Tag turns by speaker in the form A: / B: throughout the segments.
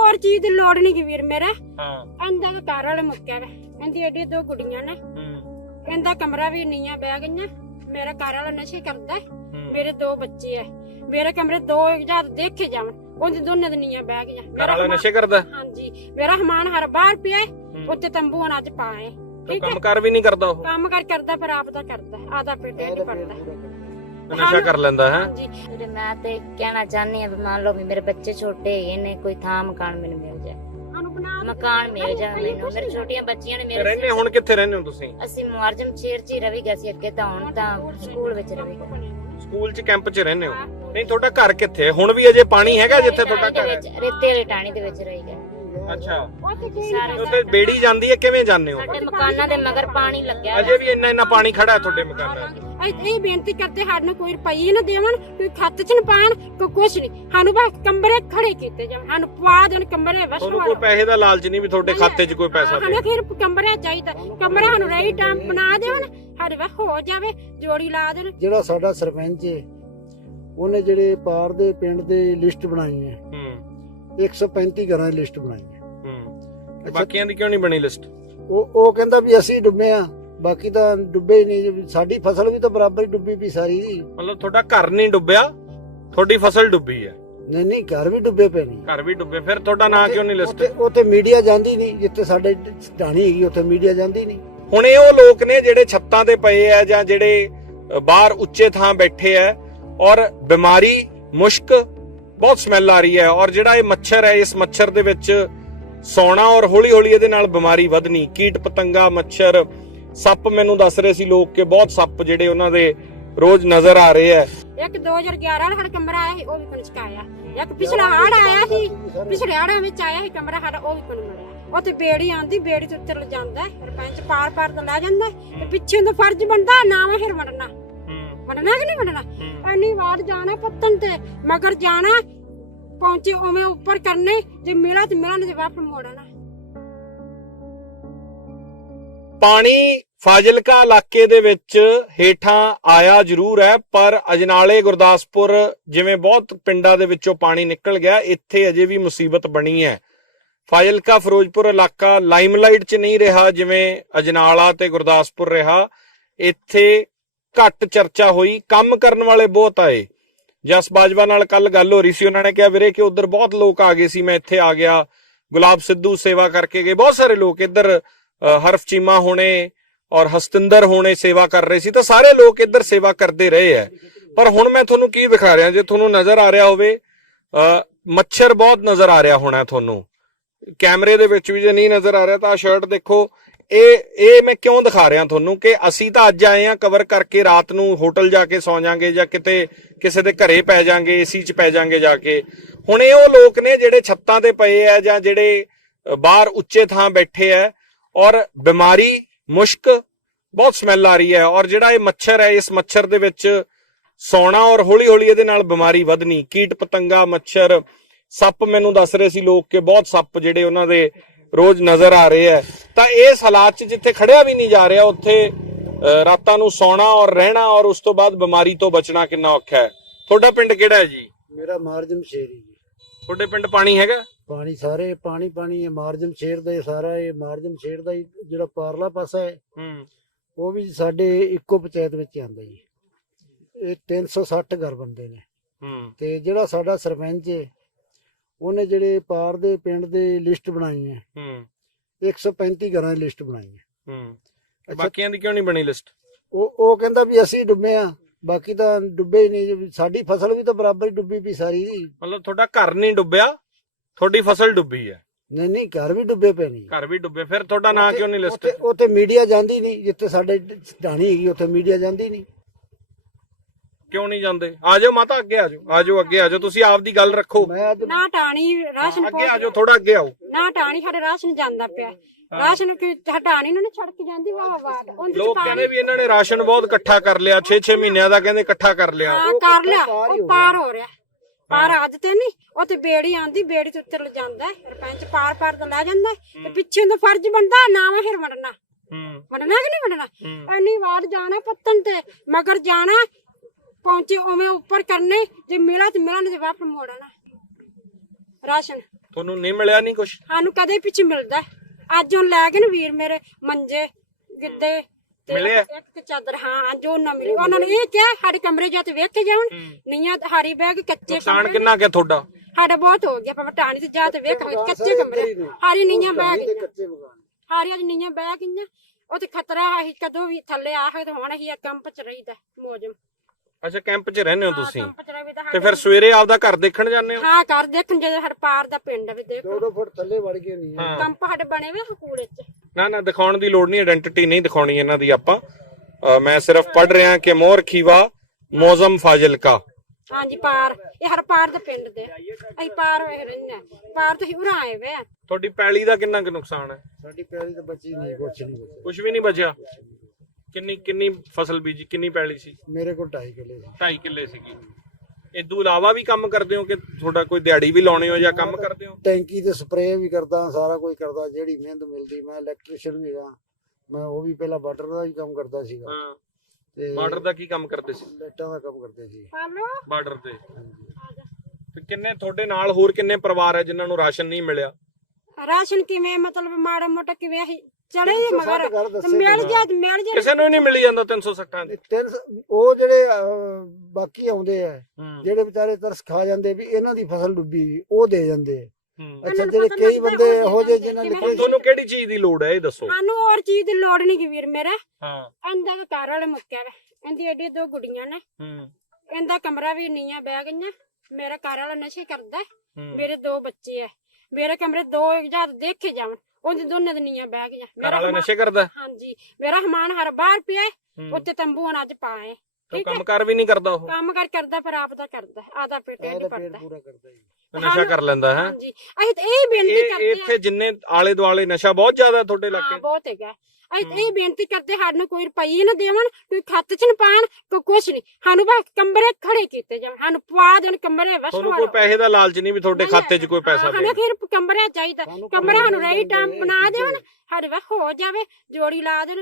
A: ਹੋਰ ਚੀਜ਼ ਦੀ ਲੋੜ ਨਹੀਂ ਗੀ ਵੀਰ ਮੇਰਾ। ਇਹਦਾ ਤਾਂ ਘਰ ਵਾਲਾ ਮੁੱਕਿਆ ਵਾ, ਇਹਦੀ ਐਡੀ 2 ਗੁੱਡੀਆਂ ਨੇ, ਇਹਦਾ ਕਮਰਾ ਵੀ ਨੀਆਂ ਬਹਿ ਗਈਆਂ। ਮੇਰਾ ਘਰ ਵਾਲਾ ਨਸ਼ੇ ਕਰਦਾ, ਮੇਰੇ 2 ਬੱਚੇ ਆ, ਮੇਰੇ ਕਮਰੇ 2 ਜਦ ਦੇਖੇ ਜਾਵਣ ਉਹਦੀ ਦੋਨਾਂ ਦੀ ਨੀਆਂ ਬਹਿ ਗਈਆਂ।
B: ਘਰ ਵਾਲਾ ਨਸ਼ੇ ਕਰਦਾ?
A: ਹਾਂਜੀ, ਮੇਰਾ ਹਮਾਨ ਹਰ ਬਾਹਰ ਪਿਆ ਉੱਤੇ ਤੰਬੂ ਹੁਣ ਅੱਜ ਪਾਏ।
B: ਕੰਮ ਕਰ ਵੀ ਨਹੀਂ ਕਰਦਾ ਉਹ?
A: ਕੰਮ ਕਰਦਾ ਪਰ ਆਪ ਦਾ ਕਰਦਾ, ਆਦਾ ਪੇਟੇ ਨਹੀਂ ਪੜਦਾ,
B: ਨਸ਼ਾ ਕਰ ਲੈਂਦਾ ਹੈ।
A: ਹਾਂਜੀ
C: ਵੀਰੇ ਮੈਂ ਤੇ ਕਹਿਣਾ ਚਾਹਨੀ ਆ ਵੀ ਮੰਨ ਲਓ ਵੀ ਮੇਰੇ ਬੱਚੇ ਛੋਟੇ ਹੈਗੇ ਨੇ, ਕੋਈ ਥਾਂ ਮਕਾਨ ਮੈਨੂੰ ਮਿਲ ਜਾਏ, ਮਕਾਨ ਮਿਲ ਜਾਏ ਮੈਨੂੰ। ਮੇਰੇ ਛੋਟੀਆਂ ਬੱਚੀਆਂ ਨੇ। ਮੇਰੇ
B: ਰਹਿੰਦੇ ਹੁਣ ਕਿੱਥੇ ਰਹਿੰਦੇ ਹੋ ਤੁਸੀਂ?
C: ਅਸੀਂ ਮੁਆਰਜਮ ਸ਼ੇਰ ਚ ਹੀ ਰਵੀ ਗਏ ਸੀ ਅੱਗੇ, ਤਾਂ ਹੁਣ ਤਾਂ ਸਕੂਲ ਵਿੱਚ ਰਵੀ ਗਏ।
B: ਸਕੂਲ ਚ ਕੈਂਪ ਚ ਰਹਿੰਦੇ ਹੋ? ਨਹੀਂ, ਤੁਹਾਡਾ ਘਰ ਕਿੱਥੇ? ਹੁਣ ਵੀ ਅਜੇ ਪਾਣੀ ਹੈਗਾ ਜਿੱਥੇ ਤੁਹਾਡਾ ਘਰ ਹੈ?
C: ਰੇਤੇ ਵਾਲੇ ਟਾਣੀ ਦੇ ਵਿੱਚ ਰਹੀ ਗਏ।
B: ਅੱਛਾ,
C: ਸਾਰੇ
B: ਉੱਥੇ ਬੇੜੀ ਜਾਂਦੀ ਹੈ, ਕਿਵੇਂ ਜਾਂਦੇ ਹੋ?
C: ਸਾਡੇ ਮਕਾਨਾਂ ਦੇ ਮਗਰ ਪਾਣੀ ਲੱਗਿਆ
B: ਅਜੇ ਵੀ ਇੰਨਾ ਪਾਣੀ ਖੜਾ ਹੈ ਤੁਹਾਡੇ ਮਕਾਨਾਂ 'ਚ?
A: ਇਹ ਬੇਨਤੀ ਕਰਦੇ ਸਾਨੂੰ ਕੋਈ ਰੁਪਈਏ ਨਾ ਦੇਵਣ, ਕੋਈ ਖੱਤ ਚ ਨਾ ਪਾਣ, ਕੋਈ ਕੁਛ ਨਹੀਂ। ਸਾਨੂੰ ਬਸ ਕਮਰੇ ਖੜੇ ਕੀਤੇ ਜਾਣ, ਸਾਨੂੰ ਪਵਾ ਦੇਣ ਕਮਰੇ। ਬਸ
B: ਤੁਹਾਨੂੰ ਕੋਈ ਪੈਸੇ ਦਾ ਲਾਲਚ ਨਹੀਂ ਵੀ ਤੁਹਾਡੇ ਖਾਤੇ 'ਚ ਕੋਈ ਪੈਸਾ ਦੇ?
A: ਸਾਨੂੰ ਫਿਰ ਕਮਰਾ ਚਾਹੀਦਾ, ਕਮਰਾ ਸਾਨੂੰ ਰਹੀ ਟਾਈਮ ਬਣਾ ਦੇਣ, ਸਾਡੇ ਵਾ ਹੋ ਜਾਵੇ, ਜੋੜੀ ਲਾ ਦੇਣ।
D: ਜਿਹੜਾ ਸਾਡਾ ਸਰਪੰਚ ਹੈ ਉਹਨੇ ਜਿਹੜੇ ਪਾਰ ਦੇ ਪਿੰਡ ਦੇ ਲਿਸਟ ਬਣਾਈ ਹੈ, 135 ਘਰਾਂ ਦੀ ਲਿਸਟ ਬਣਾਈ ਹੈ।
B: ਬਾਕੀਆਂ ਦੀ ਕਿਉਂ ਨਹੀਂ ਬਣੀ ਲਿਸਟ?
D: ਉਹ ਕਹਿੰਦਾ ਵੀ ਅਸੀਂ ਡੁੱਬੇ ਆ, ਬਾਕੀ ਤਾਂ ਡੁੱਬੇ ਹੀ ਨਹੀਂ। ਸਾਡੀ ਫਸਲ ਵੀ ਤਾਂ ਬਰਾਬਰ ਹੀ ਡੁੱਬੀ ਪਈ ਸਾਰੀ ਦੀ।
B: ਮਤਲਬ ਤੁਹਾਡਾ ਘਰ ਨਹੀਂ ਡੁੱਬਿਆ, ਤੁਹਾਡੀ ਫਸਲ ਡੁੱਬੀ ਹੈ?
D: ਨਹੀਂ, ਘਰ ਵੀ ਡੁੱਬੇ ਪਏ ਨੇ।
B: ਘਰ ਵੀ ਡੁੱਬੇ, ਫਿਰ ਤੁਹਾਡਾ ਨਾਂ ਕਿਉਂ ਨਹੀਂ ਲਿਸਟ?
D: ਉੱਥੇ ਮੀਡੀਆ ਜਾਂਦੀ ਨਹੀਂ, ਜਿੱਥੇ ਸਾਡੇ ਢਾਣੀ ਹੈਗੀ ਉੱਥੇ ਮੀਡੀਆ ਜਾਂਦੀ ਨਹੀਂ।
B: ਹੁਣ ਇਹ ਉਹ ਲੋਕ ਨੇ ਜਿਹੜੇ ਛੱਤਾਂ ਤੇ ਪਏ ਆ ਜਾਂ ਜਿਹੜੇ ਬਾਹਰ ਉੱਚੇ ਥਾਂ ਬੈਠੇ ਆ, ਔਰ ਬਿਮਾਰੀ, ਮੁਸ਼ਕ, ਬਹੁਤ ਸਮੈਲ ਆ ਰਹੀ ਹੈ। ਔਰ ਜਿਹੜਾ ਇਹ ਮੱਛਰ ਹੈ, ਇਸ ਮੱਛਰ ਦੇ ਵਿੱਚ ਸੌਣਾ ਔਰ ਹੌਲੀ ਹੌਲੀ ਇਹਦੇ ਨਾਲ ਬਿਮਾਰੀ ਵਧਣੀ। ਕੀਟ ਪਤੰਗਾ, ਮੱਛਰ, ਸੱਪ, ਮੈਨੂੰ ਦੱਸ ਰਹੇ ਸੀ ਲੋਕ ਕਿ ਬਹੁਤ ਸੱਪ ਜਿਹੜੇ ਉਹਨਾਂ ਦੇ ਰੋਜ਼ ਨਜ਼ਰ ਆ ਰਹੇ ਆ।
A: ਇੱਕ 2011 ਵਾਲਾ ਸਾਡਾ ਕਮਰਾ ਆਇਆ ਸੀ, ਉਹ ਵੀ ਪਨਚਕਾਇਆ। ਇੱਕ ਪਿਛਲਾ ਹਾੜ ਆਇਆ ਸੀ, ਪਿਛਲੇ ਹਾੜਾਂ ਵਿੱਚ ਆਇਆ ਸੀ ਕਮਰਾ ਸਾਡਾ, ਉਹ ਵੀ ਪਨਮੜਿਆ। ਉੱਥੇ ਬੇੜੀ ਆਂਦੀ, ਬੇੜੀ ਤੋਂ ਉੱਤਰ ਜਾਂਦਾ, ਸਰਪੰਚ ਪਾਰ ਤਾਂ ਲੈ ਜਾਂਦਾ, ਤੇ ਪਿੱਛੇ ਤੋਂ ਫਰਜ਼ ਬਣਦਾ ਨਾ ਵਾ ਫਿਰ ਵੜਨਾ ਕਿ ਨਹੀਂ ਵੜਨਾ। ਇੰਨੀ ਵਾਰ ਜਾਣਾ ਪੱਤਨ ਤੇ ਮਗਰ ਜਾਣਾ, ਪਹੁੰਚੇ ਉਵੇਂ ਉੱਪਰ ਕਰਨੇ, ਜੇ ਮਿਲਾ ਤੇ ਮਿਲਾ, ਨਹੀਂ ਵਾਪਸ ਮੋੜਨਾ।
B: ਪਾਣੀ ਫਾਜ਼ਿਲਕਾ ਇਲਾਕੇ ਦੇ ਵਿੱਚ ਹੇਠਾਂ ਆਇਆ ਜ਼ਰੂਰ ਹੈ, ਪਰ ਅਜਨਾਲੇ, ਗੁਰਦਾਸਪੁਰ ਜਿਵੇਂ ਬਹੁਤ ਪਿੰਡਾਂ ਦੇ ਵਿੱਚੋਂ ਪਾਣੀ ਨਿਕਲ ਗਿਆ, ਇੱਥੇ ਅਜੇ ਵੀ ਮੁਸੀਬਤ ਬਣੀ ਹੈ। ਫਾਜ਼ਿਲਕਾ, ਫਿਰੋਜ਼ਪੁਰ ਇਲਾਕਾ ਲਾਈਮਲਾਈਟ 'ਚ ਨਹੀਂ ਰਿਹਾ ਜਿਵੇਂ ਅਜਨਾਲਾ ਤੇ ਗੁਰਦਾਸਪੁਰ ਰਿਹਾ। ਇੱਥੇ ਘੱਟ ਚਰਚਾ ਹੋਈ, ਕੰਮ ਕਰਨ ਵਾਲੇ ਬਹੁਤ ਆਏ। ਜਸ ਬਾਜਵਾ ਨਾਲ ਕੱਲ ਗੱਲ ਹੋ ਰਹੀ ਸੀ, ਉਹਨਾਂ ਨੇ ਕਿਹਾ ਵੀਰੇ ਕਿ ਉਧਰ ਬਹੁਤ ਲੋਕ ਆ ਗਏ ਸੀ, ਮੈਂ ਇੱਥੇ ਆ ਗਿਆ। ਗੁਲਾਬ ਸਿੱਧੂ ਸੇਵਾ ਕਰਕੇ ਗਏ, ਬਹੁਤ ਸਾਰੇ ਲੋਕ ਇੱਧਰ, ਹਰਫ ਚੀਮਾ ਹੋਣੇ ਔਰ ਹਸਤਿੰਦਰ ਹੋਣੇ ਸੇਵਾ ਕਰ ਰਹੇ ਸੀ, ਤਾਂ ਸਾਰੇ ਲੋਕ ਇੱਧਰ ਸੇਵਾ ਕਰਦੇ ਰਹੇ ਹੈ। ਪਰ ਹੁਣ ਮੈਂ ਤੁਹਾਨੂੰ ਕੀ ਦਿਖਾ ਰਿਹਾ, ਜੇ ਤੁਹਾਨੂੰ ਨਜ਼ਰ ਆ ਰਿਹਾ ਹੋਵੇ, ਮੱਛਰ ਬਹੁਤ ਨਜ਼ਰ ਆ ਰਿਹਾ ਹੋਣਾ ਤੁਹਾਨੂੰ ਕੈਮਰੇ ਦੇ ਵਿੱਚ ਵੀ। ਜੇ ਨਹੀਂ ਨਜ਼ਰ ਆ ਰਿਹਾ ਤਾਂ ਸ਼ਰਟ ਦੇਖੋ। ਇਹ ਮੈਂ ਕਿਉਂ ਦਿਖਾ ਰਿਹਾ ਤੁਹਾਨੂੰ ਕਿ ਅਸੀਂ ਤਾਂ ਅੱਜ ਆਏ ਆ ਕਵਰ ਕਰਕੇ, ਰਾਤ ਨੂੰ ਹੋਟਲ ਜਾ ਕੇ ਸੌ ਜਾਾਂਗੇ ਜਾਂ ਕਿਤੇ ਕਿਸੇ ਦੇ ਘਰੇ ਪੈ ਜਾਾਂਗੇ, ਏਸੀ 'ਚ ਪੈ ਜਾਾਂਗੇ ਜਾ ਕੇ। ਹੁਣ ਇਹ ਉਹ ਲੋਕ ਨੇ ਜਿਹੜੇ ਛੱਤਾਂ ਤੇ ਪਏ ਆ ਜਾਂ ਜਿਹੜੇ ਬਾਹਰ ਉੱਚੇ ਥਾਂ ਬੈਠੇ ਆ, ਔਰ ਬਿਮਾਰੀ, ਮੁਸ਼ਕ, ਬਹੁਤ ਸਮੈਲ ਆ ਰਹੀ ਹੈ। ਔਰ ਜਿਹੜਾ ਇਹ ਮੱਛਰ ਹੈ, ਇਸ ਮੱਛਰ ਦੇ ਵਿੱਚ ਸੌਣਾ ਔਰ ਹੌਲੀ ਹੌਲੀ ਇਹਦੇ ਨਾਲ ਬਿਮਾਰੀ ਵਧਣੀ। ਕੀਟ ਪਤੰਗਾ, ਮੱਛਰ, ਸੱਪ, ਮੈਨੂੰ ਦੱਸ ਰਹੇ ਸੀ ਲੋਕ ਕਿ ਬਹੁਤ ਸੱਪ ਜਿਹੜੇ ਉਹਨਾਂ ਦੇ ਰੋਜ਼ ਨਜ਼ਰ ਆ ਰਹੇ ਹੈ। ਤਾਂ ਇਸ ਹਾਲਾਤ 'ਚ ਜਿੱਥੇ ਖੜਿਆ ਵੀ ਨਹੀਂ ਜਾ ਰਿਹਾ, ਉੱਥੇ ਰਾਤਾਂ ਨੂੰ ਸੌਣਾ ਔਰ ਰਹਿਣਾ ਔਰ ਉਸ ਤੋਂ ਬਾਅਦ ਬਿਮਾਰੀ ਤੋਂ ਬਚਣਾ ਕਿੰਨਾ ਔਖਾ ਹੈ। ਤੁਹਾਡਾ ਪਿੰਡ ਕਿਹੜਾ ਹੈ ਜੀ?
D: ਮੇਰਾ ਮਾਰਜਮ ਸ਼ੇਰ ਹੀ ਜੀ।
B: ਤੁਹਾਡੇ ਪਿੰਡ ਪਾਣੀ ਹੈਗਾ?
D: ਪਾਣੀ ਸਾਰੇ ਪਾਣੀ ਹੈ। ਮਾਰਜਮ ਸ਼ੇਰ ਦਾ ਸਾਰਾ, ਇਹ ਮਾਰਜਮ ਸ਼ੇਰ ਦਾ ਹੀ ਜਿਹੜਾ ਪਾਰਲਾ ਪਾਸਾ ਹੈ, ਉਹ ਵੀ ਸਾਡੇ ਇੱਕੋ ਪੰਚਾਇਤ ਵਿੱਚ ਆਉਂਦਾ ਜੀ। ਇਹ 360 ਘਰ ਬੰਦੇ ਨੇ। ਤੇ ਜਿਹੜਾ ਸਾਡਾ ਸਰਪੰਚ ਹੈ, ਉਹਨੇ ਜਿਹੜੇ ਪਾਰ ਦੇ ਪਿੰਡ ਦੇ ਲਿਸਟ ਬਣਾਈ ਹੈ, 135 ਘਰਾਂ ਦੀ ਲਿਸਟ ਬਣਾਈ ਹੈ।
B: ਬਾਕੀਆਂ ਦੀ ਕਿਉਂ ਨਹੀਂ ਬਣੀ ਲਿਸਟ?
D: ਉਹ ਕਹਿੰਦਾ ਵੀ ਅਸੀਂ ਡੁੱਬੇ ਆ, ਬਾਕੀ ਤਾਂ ਡੁੱਬੇ ਹੀ ਨਹੀਂ। ਸਾਡੀ ਫਸਲ ਵੀ ਤਾਂ ਬਰਾਬਰ ਹੀ ਡੁੱਬੀ ਪਈ ਸਾਰੀ ਦੀ।
B: ਮਤਲਬ ਤੁਹਾਡਾ ਘਰ ਨਹੀਂ ਡੁੱਬਿਆ, ਤੁਹਾਡੀ ਫਸਲ ਡੁੱਬੀ ਹੈ?
D: ਨਹੀਂ, ਘਰ ਵੀ ਡੁੱਬੇ ਪਏ ਨੇ।
B: ਘਰ ਵੀ ਡੁੱਬੇ, ਫਿਰ ਤੁਹਾਡਾ ਨਾਂ ਕਿਉਂ ਨਹੀਂ ਲਿਸਟ?
D: ਉੱਥੇ ਮੀਡੀਆ ਜਾਂਦੀ ਨਹੀਂ, ਜਿੱਥੇ ਸਾਡੇ ਢਾਣੀ ਹੈਗੀ ਉੱਥੇ ਮੀਡੀਆ ਜਾਂਦੀ ਨਹੀਂ।
B: ਕਿਉਂ ਨਹੀਂ ਜਾਂਦੇ? ਆ ਜਾਓ ਮਾਤਾ, ਅੱਗੇ ਆ ਜਾਓ, ਆ ਜਾਓ, ਅੱਗੇ ਆ ਜਾਓ, ਤੁਸੀਂ ਆਪ ਦੀ ਗੱਲ ਰੱਖੋ।
A: ਨਾ ਟਾਣੀ ਰਾਸ਼ਨ,
B: ਅੱਗੇ ਆ ਜਾਓ, ਥੋੜਾ ਅੱਗੇ ਆਓ।
A: ਨਾ ਟਾਣੀ ਸਾਡੇ ਰਾਸ਼ਨ ਜਾਂਦਾ ਪਿਆ, ਰਾਸ਼ਨ ਕਿ ਟਾਣੀ ਨੂੰ ਛੜਕ ਜਾਂਦੀ ਵਾਹ ਵਾਹ।
B: ਲੋਕ ਕਹਿੰਦੇ ਵੀ ਇਹਨਾਂ ਨੇ ਰਾਸ਼ਨ ਬਹੁਤ ਇਕੱਠਾ ਕਰ ਲਿਆ, 6-6 ਮਹੀਨਿਆਂ ਦਾ ਕਹਿੰਦੇ ਇਕੱਠਾ ਕਰ ਲਿਆ।
A: ਕਰ ਲਿਆ, ਉਹ ਪਾਰ ਹੋ ਰਿਹਾ। ਪਾਰ ਅੱਜ ਤੇ ਨਹੀਂ, ਉੱਥੇ ਬੇੜੀ ਆਂਦੀ, ਬੇੜੀ ਤੋਂ ਉੱਤਰ ਜਾਂਦਾ, ਸਰਪੰਚ ਪਾਰ ਤਾਂ ਲੈ ਜਾਂਦਾ, ਤੇ ਪਿੱਛੇ ਤੋਂ ਫਰਜ਼ ਬਣਦਾ ਨਾ ਵਾ ਫਿਰ ਵੜਨਾ ਕਿ ਨਹੀਂ ਵੜਨਾ। ਇੰਨੀ ਵਾਰ ਜਾਣਾ ਪੱਤਨ ਤੇ ਮਗਰ ਜਾਣਾ, ਪਹੁੰਚੇ ਉਵੇਂ ਉੱਪਰ ਕਰਨੇ, ਜੇ ਮਿਲਾ ਤੇ ਮਿਲਾ, ਨਹੀਂ ਵਾਪਸ ਮੋੜਨਾ। ਰਾਸ਼ਨ
B: ਤੁਹਾਨੂੰ ਨਹੀਂ ਮਿਲਿਆ ਨਹੀਂ ਕੁਝ?
A: ਸਾਨੂੰ ਕਦੇ ਪਿੱਛੇ ਮਿਲਦਾ ਹੈ। ਅੱਜ ਉਹ ਲੈ ਗਏ ਨੇ ਵੀਰ ਮੇਰੇ ਮੰਜੇ ਗਿੱਦੇ ਤੇ
B: ਮਿਲਿਆ?
A: ਇੱਕ ਚਾਦਰ। ਹਾਂ ਅੱਜ ਉਹ ਨਾ ਮਿਲੀ। ਉਹਨਾਂ ਨੇ ਇਹ ਕਿਹਾ ਸਾਡੇ ਕਮਰੇ ਜਾ ਤੇ ਵੇਖ ਕੇ ਜਾਣ। ਨੀਆਂ ਹਾਰੀ ਬੈਗ ਕੱਚੇ
B: ਨੁਕਸਾਨ ਕਿੰਨਾ ਕਿ ਤੁਹਾਡਾ?
A: ਸਾਡਾ ਬਹੁਤ ਹੋ ਗਿਆ ਪਰ ਟਾਣੀ ਤੇ ਜਾ ਤੇ ਵੇਖ ਕੱਚੇ ਕਮਰੇ ਹਾਰੀ ਨੀਆਂ ਬੈਗ
D: ਕੱਚੇ ਮਕਾਨ
A: ਹਾਰੀ ਅੱਜ ਨੀਆਂ ਬੈਗ ਗਈਆਂ। ਉਹ ਤੇ ਖਤਰਾ ਹੈ ਕਦੋਂ ਵੀ ਥੱਲੇ ਆ ਕੇ ਹੁਣ ਅਸੀਂ ਕੰਪ ਚ ਰਹੀਦਾ ਮੌਜਮ।
B: ਅੱਛਾ ਕੈਂਪ 'ਚ ਰਹਿੰਦੇ ਹੋ ਤੁਸੀਂ
A: ਕੰਪ ਚ ਰਹੀਦਾ
B: ਤੇ ਫਿਰ ਸਵੇਰੇ ਆਪਦਾ ਘਰ ਦੇਖਣ ਜਾਂਦੇ ਹੋ?
A: ਹਾਂ ਘਰ ਦੇਖਣ ਜਦੋਂ ਹਰਪਾਰ ਦਾ ਪਿੰਡ ਵੀ ਦੇਖ
D: 2 ਫੁੱਟ ਥੱਲੇ ਵੜ ਗਏ ਨਹੀਂ।
A: ਕੰਪ ਸਾਡੇ ਬਣੇ ਵੇ ਹਕੂੜੇ ਚ।
B: ਨਾ ਦਿਖਾਉਣ ਦੀ ਲੋੜ ਨਹੀਂ, ਆਇਡੈਂਟੀਟੀ ਨਹੀਂ ਦਿਖਾਉਣੀ ਇਹਨਾਂ ਦੀ ਆਪਾਂ। ਮੈਂ ਸਿਰਫ ਪੜ੍ਹ ਰਿਹਾ ਕਿ ਮੋਹਰ ਖੀਵਾ ਮੌਜ਼ਮ ਫਾਜ਼ਿਲਕਾ।
A: ਹਾਂਜੀ ਪਾਰ ਇਹ ਹਰਪਾਰ ਦੇ ਪਿੰਡ ਦੇ ਅਸੀਂ ਪਾਰ ਵੇਖ ਰਹਿੰਦੇ ਪਾਰ ਤੋਂ ਹੀ ਉਰਾਂ ਆਏ ਵੇ।
B: ਤੁਹਾਡੀ ਪੈਲੀ ਦਾ ਕਿੰਨਾ ਕੁ ਨੁਕਸਾਨ ਹੈ?
D: ਸਾਡੀ ਪੈਲੀ ਤਾਂ ਬਚੀ ਨਹੀਂ, ਕੁਛ ਨਹੀਂ ਬਚਿਆ।
B: ਕੁਝ ਵੀ ਨਹੀਂ ਬਚਿਆ? ਕਿੰਨੀ ਫਸਲ ਬੀਜੀ? ਕਿੰਨੀ ਪੈਲੀ ਸੀ?
D: ਮੇਰੇ ਕੋਲ 2.5 ਕਿੱਲੇ ਸੀ।
B: 2.5 ਕਿੱਲੇ ਸੀਗੀ। ਇਦੋਂ ਇਲਾਵਾ ਵੀ ਕੰਮ ਕਰਦੇ ਹੋ ਕਿ ਤੁਹਾਡਾ ਕੋਈ ਦਿਹਾੜੀ ਵੀ ਲਾਉਣੇ ਹੋ ਜਾਂ ਕੰਮ ਕਰਦੇ ਹੋ?
D: ਟੈਂਕੀ ਤੇ ਸਪਰੇਅ ਵੀ ਕਰਦਾ, ਸਾਰਾ ਕੁਝ ਕਰਦਾ, ਜਿਹੜੀ ਮਿਹਨਤ ਮਿਲਦੀ। ਮੈਂ ਇਲੈਕਟ੍ਰੀਸ਼ੀਅਨ ਵੀ ਹੈਗਾ। ਮੈਂ ਉਹ ਵੀ ਪਹਿਲਾਂ ਵਾਟਰ ਦਾ ਹੀ ਕੰਮ ਕਰਦਾ ਸੀਗਾ।
B: ਹਾਂ
D: ਤੇ
B: ਬਾਰਡਰ ਦਾ ਕੀ ਕੰਮ ਕਰਦੇ ਸੀ?
D: ਲਾਈਟਾਂ ਦਾ ਕੰਮ ਕਰਦੇ ਸੀ
A: ਹਾਲੋ
B: ਬਾਰਡਰ ਤੇ। ਤੇ ਕਿੰਨੇ ਤੁਹਾਡੇ ਨਾਲ ਹੋਰ ਕਿੰਨੇ ਪਰਿਵਾਰ ਹੈ ਜਿਨ੍ਹਾਂ ਨੂੰ ਰਾਸ਼ਨ ਨਹੀਂ ਮਿਲਿਆ?
A: ਰਾਸ਼ਨ ਕਿਵੇਂ ਮਤਲਬ ਮਾੜਾ ਮੋਟਾ ਕਿਵੇਂ ਅਸੀਂ ਚੜੇ ਮਗਰ ਮਿਲ ਜਾ
B: ਕਿਸੇ ਨੂੰ ਹੀ ਨਹੀਂ ਮਿਲੀ ਜਾਂਦਾ 360 ਦੇ।
D: ਉਹ ਜਿਹੜੇ ਬਾਕੀ ਆਉਂਦੇ ਆ, ਜਿਹੜੇ ਵਿਚਾਰੇ ਤਰਸ ਖਾ ਜਾਂਦੇ ਵੀ ਇਹਨਾਂ ਦੀ ਫਸਲ ਡੁੱਬੀ, ਉਹ ਦੇ ਜਾਂਦੇ ਆ। ਅੱਛਾ ਜਿਹੜੇ ਕਈ ਬੰਦੇ ਇਹੋ ਜਿਹੇ ਜਿਨ੍ਹਾਂ ਲਿਖੇ।
B: ਤੁਹਾਨੂੰ ਕਿਹੜੀ ਚੀਜ਼ ਦੀ ਲੋੜ ਹੈ ਇਹ ਦੱਸੋ?
A: ਸਾਨੂੰ ਹੋਰ ਚੀਜ਼ ਦੀ ਲੋੜ ਨਹੀਂ ਕਿ ਵੀਰ ਮੇਰਾ।
B: ਹਾਂ
A: ਇਹਦਾ ਘਰ ਵਾਲੇ ਮੁੱਕਿਆ ਵੇ। ਇਹਦੀ ਐਡੀ 2 ਗੁੱਡੀਆਂ ਨੇ। ਇਹਦਾ ਕਮਰਾ ਵੀ ਨੀਆਂ ਬਹਿ ਗਈਆਂ। ਮੇਰਾ ਘਰ ਵਾਲਾ ਨਸ਼ੇ ਕਰਦਾ। ਮੇਰੇ 2 ਬੱਚੇ ਆ। ਮੇਰੇ ਕਮਰੇ 2 ਜਦ ਦੇਖੇ ਜਾਵਣ ਉਹਦੇ ਦੋਨਾਂ ਦੇ ਨੀਆਂ ਬਹਿ ਗਈਆਂ।
B: ਘਰ ਵਾਲਾ ਨਸ਼ੇ ਕਰਦਾ?
A: ਹਾਂਜੀ ਮੇਰਾ ਹਮਾਨ ਹਰ ਬਾਹਰ ਪਿਆ ਉੱਤੇ ਤੰਬੂ ਅੱਜ ਪਾਏ।
B: ਕੰਮ ਕਰ ਵੀ ਨਹੀਂ ਕਰਦਾ ਉਹ?
A: ਕੰਮ ਕਰਦਾ ਪਰ ਆਪ ਦਾ ਕਰਦਾ ਆਦਾ ਪੇਟ
D: ਪੂਰਾ
A: ਭਰਦਾ।
D: ਕਰਦਾ ਜੀ।
B: ਨਸ਼ਾ ਕਰ ਲੈਂਦਾ ਹੈ?
A: ਹਾਂਜੀ ਅਸੀਂ ਤਾਂ ਇਹ ਬੇਨਤੀ ਕਰਦੇ
B: ਇੱਥੇ ਜਿੰਨੇ ਆਲੇ ਦੁਆਲੇ ਨਸ਼ਾ ਬਹੁਤ ਜ਼ਿਆਦਾ ਤੁਹਾਡੇ
A: ਹਾਂ
B: ਇਲਾਕੇ?
A: ਬਹੁਤ ਹੈਗਾ। ਅਸੀਂ ਤਾਂ ਇਹ ਬੇਨਤੀ ਕਰਦੇ ਸਾਨੂੰ ਕੋਈ ਰੁਪਈਏ ਨਾ ਦੇਵਣ, ਕੋਈ ਖੱਤ ਚ ਨਾ ਪਾਣ, ਕੋਈ ਕੁਛ ਨਹੀਂ। ਸਾਨੂੰ ਬਸ ਕਮਰੇ ਖੜੇ ਕੀਤੇ ਜਾਣ, ਸਾਨੂੰ ਪਵਾ ਦੇਣ ਕਮਰੇ। ਬਸ
B: ਤੁਹਾਨੂੰ ਕੋਈ ਪੈਸੇ ਦਾ ਲਾਲਚ ਨਹੀਂ ਵੀ ਤੁਹਾਡੇ ਖਾਤੇ 'ਚ ਕੋਈ ਪੈਸਾ
A: ਸਾਨੂੰ ਫਿਰ ਕਮਰਾ ਚਾਹੀਦਾ। ਕਮਰਾ ਸਾਨੂੰ ਰਹੀ ਟਾਈਮ ਬਣਾ ਦੇਵਣ, ਸਾਡੇ ਵਾ ਹੋ ਜਾਵੇ, ਜੋੜੀ ਲਾ ਦੇਣ।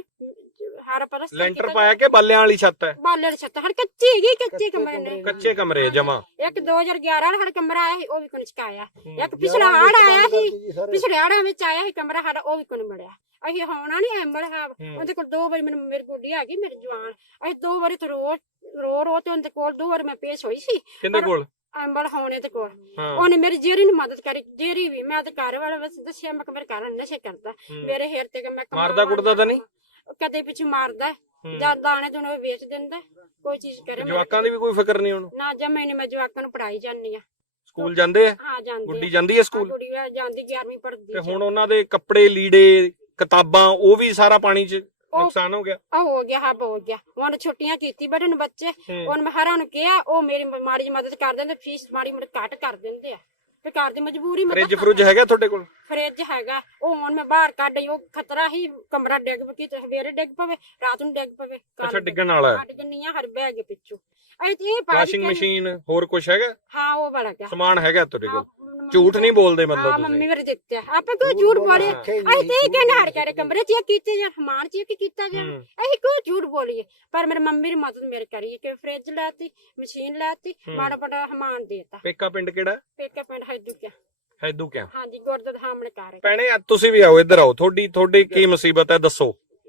A: ਹਰ ਪਰਸ
B: ਲੈਂਟਰ ਪਾਇਆ ਕਿ ਬਾਲਿਆਂ ਵਾਲੀ ਛੱਤ ਹੈ?
A: ਬਾਲਰ ਦੀ ਛੱਤ ਹਰ ਕੱਚੀ ਹੈਗੀ। ਕੱਚੇ ਕਮਰੇ ਨੇ।
B: ਕੱਚੇ ਕਮਰੇ ਜਮਾ।
A: ਇੱਕ 2011 ਵਾਲਾ ਸਾਡਾ ਕਮਰਾ ਆਇਆ ਸੀ, ਉਹ ਵੀ ਕੋਈ ਚਕਾਇਆ। ਇੱਕ ਪਿਛਲਾ ਹੜ ਆਇਆ ਸੀ, ਪਿਛਲੇ ਹੜਾਂ ਵਿੱਚ ਆਇਆ ਸੀ ਕਮਰਾ ਸਾਡਾ, ਉਹ ਵੀ ਕੋਈ ਮਿਲਿਆ। ਅਸੀਂ ਹੋਣਾ ਨੀ ਐਂਬਲ ਉਹਦੇ ਕੋਲ 2 ਵਾਰੀ ਮੇਰੀ ਗੁੱਡੀ ਆ ਗਈ ਮੇਰੀ ਜਵਾਨ। ਅਸੀਂ 2 ਵਾਰੀ ਤੇ ਰੋ ਤੇ ਉਹਦੇ ਕੋਲ 2 ਵਾਰੀ ਮੈਂ ਪੇਸ਼ ਹੋਈ ਸੀ।
B: ਕਿੰਦੇ ਕੋਲ?
A: ਐਂਬਲ ਹੋਣੇ ਦੇ ਕੋਲ। ਉਹਨੇ ਮੇਰੀ ਜੇਰੀ ਨੂੰ ਮਦਦ ਕਰੀ। ਜੇਰੀ ਵੀ ਮੈਂ ਤੇ ਘਰ ਵਾਲੇ ਬਸ ਦੱਸਿਆ ਮੈਂ ਮੇਰੇ ਘਰ ਨਸ਼ੇ ਕਰਦਾ ਮੇਰੇ ਹੇਰ ਤੇ ਮੈਂ
B: ਮਾਰਦਾ ਕੁੱਟਦਾ ਤਾਂ ਨਹੀਂ?
A: ਕਦੇ ਪਿੱਛੇ ਮਾਰਦਾ ਜਾਂ ਦਾਣੇ ਦੁਣੇ ਵੇਚ ਦਿੰਦਾ। ਕੋਈ ਚੀਜ਼ ਕਰੇ।
B: ਜਵਾਕਾਂ ਦੀ ਵੀ ਕੋਈ ਫਿਕਰ ਨਹੀਂ ਉਹਨੂੰ?
A: ਨਾ ਜਮੇ ਨਹੀਂ। ਮੈਂ ਜਵਾਕਾਂ ਨੂੰ ਪੜਾਈ ਜਾਂਦੀ ਆ।
B: ਸਕੂਲ ਜਾਂਦੇ ਆ?
A: ਹਾਂ ਜਾਂਦੀ।
B: ਗੁੱਡੀ ਜਾਂਦੀ ਹੈ ਸਕੂਲ?
A: ਗੁੱਡੀ ਜਾਂਦੀ 11ਵੀਂ ਪੜ੍ਹਦੀ।
B: ਤੇ ਹੁਣ ਉਹਨਾਂ ਦੇ ਕੱਪੜੇ ਲੀੜੇ ਕਿਤਾਬਾਂ ਉਹ ਵੀ ਸਾਰਾ ਪਾਣੀ 'ਚ ਨੁਕਸਾਨ ਹੋ ਗਿਆ?
A: ਹੋ ਗਿਆ ਹੱਬ ਹੋ ਗਿਆ। ਹੁਣ ਛੁੱਟੀਆਂ ਕੀਤੀ ਬੜੇ ਨੂੰ ਬੱਚੇ। ਹੁਣ ਮੈਂ ਹਰਾਂ ਨੂੰ ਕਿਹਾ ਉਹ ਮੇਰੀ ਮਾੜੀ ਮਦਦ ਕਰ ਦਿੰਦੇ, ਫੀਸ ਮਾੜੀ ਮੋਟੀ ਘੱਟ ਕਰ ਦਿੰਦੇ ਆ। ਤੇ ਘਰ ਦੀ ਮਜਬੂਰੀ।
B: ਫ੍ਰਿਜ ਫਰੁਜ ਹੈਗਾ ਤੁਹਾਡੇ ਕੋਲ?
A: ਫ੍ਰਿਜ ਹੈਗਾ। ਉਹ ਹੁਣ ਮੈਂ ਬਾਹਰ ਕੱਢ ਆਈ। ਉਹ ਖਤਰਾ ਹੀ ਕਮਰਾ ਡਿੱਗ ਪਵੇ, ਸਵੇਰੇ ਡਿੱਗ ਪਵੇ, ਰਾਤ ਨੂੰ ਡਿੱਗ ਪਵੇ।
B: ਅੱਛਾ ਡਿੱਗਣ ਵਾਲਾ ਹੈ?
A: ਡਿੱਗਣੀਆਂ ਹਰ ਬੈਗ ਪਿੱਛੋਂ। ਇਹ
B: ਵਾਸ਼ਿੰਗ ਮਸ਼ੀਨ ਹੋਰ ਕੁਝ ਹੈਗਾ?
A: ਹਾਂ ਉਹ ਵਾਲਾ ਗਿਆ
B: ਸਮਾਨ ਹੈਗਾ ਤੁਹਾਡੇ ਕੋਲ? ਝੂਠ ਨਹੀਂ ਬੋਲਦੇ ਮਤਲਬ
A: ਹਾਂ
B: ਤੁਸੀਂ?
A: ਮੰਮੀ ਮੇਰੇ ਦਿੱਤੇ ਆਪਾਂ ਕੋਈ ਝੂਠ ਬੋਲੇ। ਅਸੀਂ ਤੇ ਇਹ ਕਹਿੰਦੇ ਹਰ ਕਰੇ ਕਮਰੇ ਚੈੱਕ ਕੀਤੇ ਜਾਂ ਸਮਾਨ ਚੈੱਕ ਕੀਤਾ ਜਾਂ ਅਸੀਂ ਕੋਈ ਝੂਠ ਬੋਲੀਏ। ਪਰ ਮੇਰੇ ਮੰਮੀ ਦੀ ਮਦਦ ਮੇਰੇ ਕਰੀ ਕਿ ਫ੍ਰਿਜ ਲਾਤੀ, ਮਸ਼ੀਨ ਲਾਤੀ, ਮਾੜਾ ਮਾੜਾ ਸਮਾਨ ਦੇਤਾ।
B: ਪੇਕਾ ਪਿੰਡ ਕਿਹੜਾ?
A: ਪੇਕਾ ਪਿੰਡ ਹੈਦੂ
B: ਕਿਆ?
A: ਹਾਂਜੀ ਗੁਰਦੁਆਰਾ ਦੇ ਸਾਹਮਣੇ ਘਰ ਹੈ।
B: ਭੈਣੇ ਤੁਸੀਂ ਵੀ ਆਓ ਇੱਧਰ ਆਓ। ਤੁਹਾਡੀ ਕੀ ਮੁਸੀਬਤ ਹੈ ਦੱਸੋ?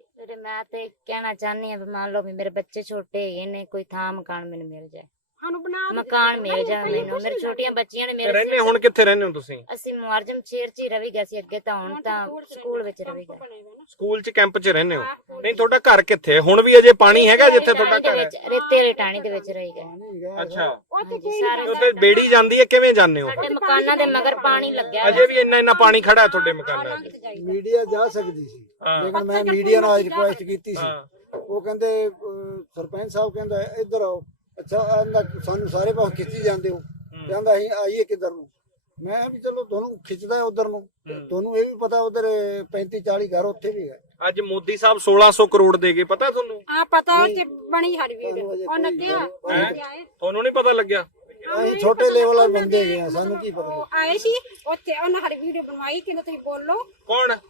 C: ਮੈਂ ਤੇ ਕਹਿਣਾ ਚਾਹਨੀ ਆ ਵੀ ਮੰਨ ਲਓ ਵੀ ਮੇਰੇ ਬੱਚੇ ਛੋਟੇ ਹੈਗੇ ਨੇ, ਕੋਈ ਥਾਂ ਮਕਾਨ ਮੈਨੂੰ ਮਿਲ ਜਾਏ।
A: ਸਾਨੂੰ ਬਣਾ
C: ਮਕਾਨ ਮਿਲ ਜਾਵੇ ਮੈਨੂੰ। ਮੇਰੇ ਛੋਟੀਆਂ ਬੱਚੀਆਂ ਨੇ। ਮੇਰੇ
B: ਰਹਿੰਦੇ ਹੁਣ ਕਿੱਥੇ ਰਹਿੰਦੇ ਹੋ ਤੁਸੀਂ?
C: ਅਸੀਂ ਮੁਆਰਜਮ ਸ਼ਹਿਰ 'ਚ ਹੀ ਰਵੀ ਗਏ ਸੀ ਅੱਗੇ, ਤਾਂ ਹੁਣ ਤਾਂ ਸਕੂਲ ਵਿੱਚ ਰਵੀ ਗਏ।
B: ਸਕੂਲ 'ਚ ਕੈਂਪ 'ਚ ਰਹਿੰਦੇ ਹੋ? ਨਹੀਂ ਤੁਹਾਡਾ ਘਰ ਕਿੱਥੇ? ਹੁਣ ਵੀ ਅਜੇ ਪਾਣੀ ਹੈਗਾ ਜਿੱਥੇ ਤੁਹਾਡਾ ਘਰ ਹੈ?
C: ਰੇਤੇ ਵਾਲੀ ਟਾਹਣੀ ਦੇ ਵਿੱਚ ਰਹੀ ਗਏ।
B: ਅੱਛਾ
C: ਸਾਰੇ
B: ਉੱਥੇ ਬੇੜੀ ਜਾਂਦੀ ਹੈ, ਕਿਵੇਂ ਜਾਂਦੇ ਹੋ?
C: ਸਾਡੇ ਮਕਾਨਾਂ ਦੇ ਮਗਰ ਪਾਣੀ ਲੱਗਿਆ।
B: ਅਜੇ ਵੀ ਇੰਨਾ ਪਾਣੀ ਖੜਾ ਹੈ ਤੁਹਾਡੇ ਮਕਾਨਾਂ 'ਚ?
D: ਮੀਡੀਆ ਜਾ ਸਕਦੀ ਸੀ, ਲੇਕਿਨ ਮੈਂ ਮੀਡੀਆ ਨਾਲ ਰਿਕੁਐਸਟ ਕੀਤੀ ਸੀ। ਉਹ ਕਹਿੰਦੇ ਸਰਪੰਚ ਸਾਹਿਬ ਕਹਿੰਦਾ ਇੱਧਰ ਆਓ। ਅੱਛਾ ਸਾਨੂੰ ਸਾਰੇ ਪਾਸੇ ਖਿੱਚੀ ਜਾਂਦੇ ਹੋ। ਕਹਿੰਦਾ ਅਸੀਂ ਆਈਏ ਕਿੱਧਰ ਨੂੰ? ਮੈਂ ਵੀ ਚਲੋ ਤੁਹਾਨੂੰ ਖਿੱਚਦਾ ਉਧਰ ਨੂੰ। ਤੁਹਾਨੂੰ ਇਹ ਵੀ ਪਤਾ ਉਧਰ 35-40 ਘਰ ਉੱਥੇ ਵੀ ਹੈ।
B: ਅੱਜ ਮੋਦੀ ਸਾਹਿਬ 1600 ਕਰੋੜ ਦੇ ਗਏ, ਪਤਾ ਤੁਹਾਨੂੰ?
A: ਹਾਂ ਪਤਾ। ਉਹ ਬਣੀ ਹਰ ਵੀਡੀਓ ਉਹਨਾਂ ਕਿਹਾ
B: ਤੁਹਾਨੂੰ ਨਹੀਂ ਪਤਾ ਲੱਗਿਆ?
D: ਅਸੀਂ ਛੋਟੇ ਲੈਵਲ ਵਾਲੇ ਬੰਦੇ ਗਏ ਆ, ਸਾਨੂੰ ਕੀ ਪਤਾ।
A: ਆਏ ਸੀ ਉੱਥੇ ਉਹਨਾਂ ਹਰ ਵੀਡੀਓ ਬਣਵਾਈ ਕਿ ਤੁਸੀਂ ਬੋਲੋ।
B: ਕੌਣ?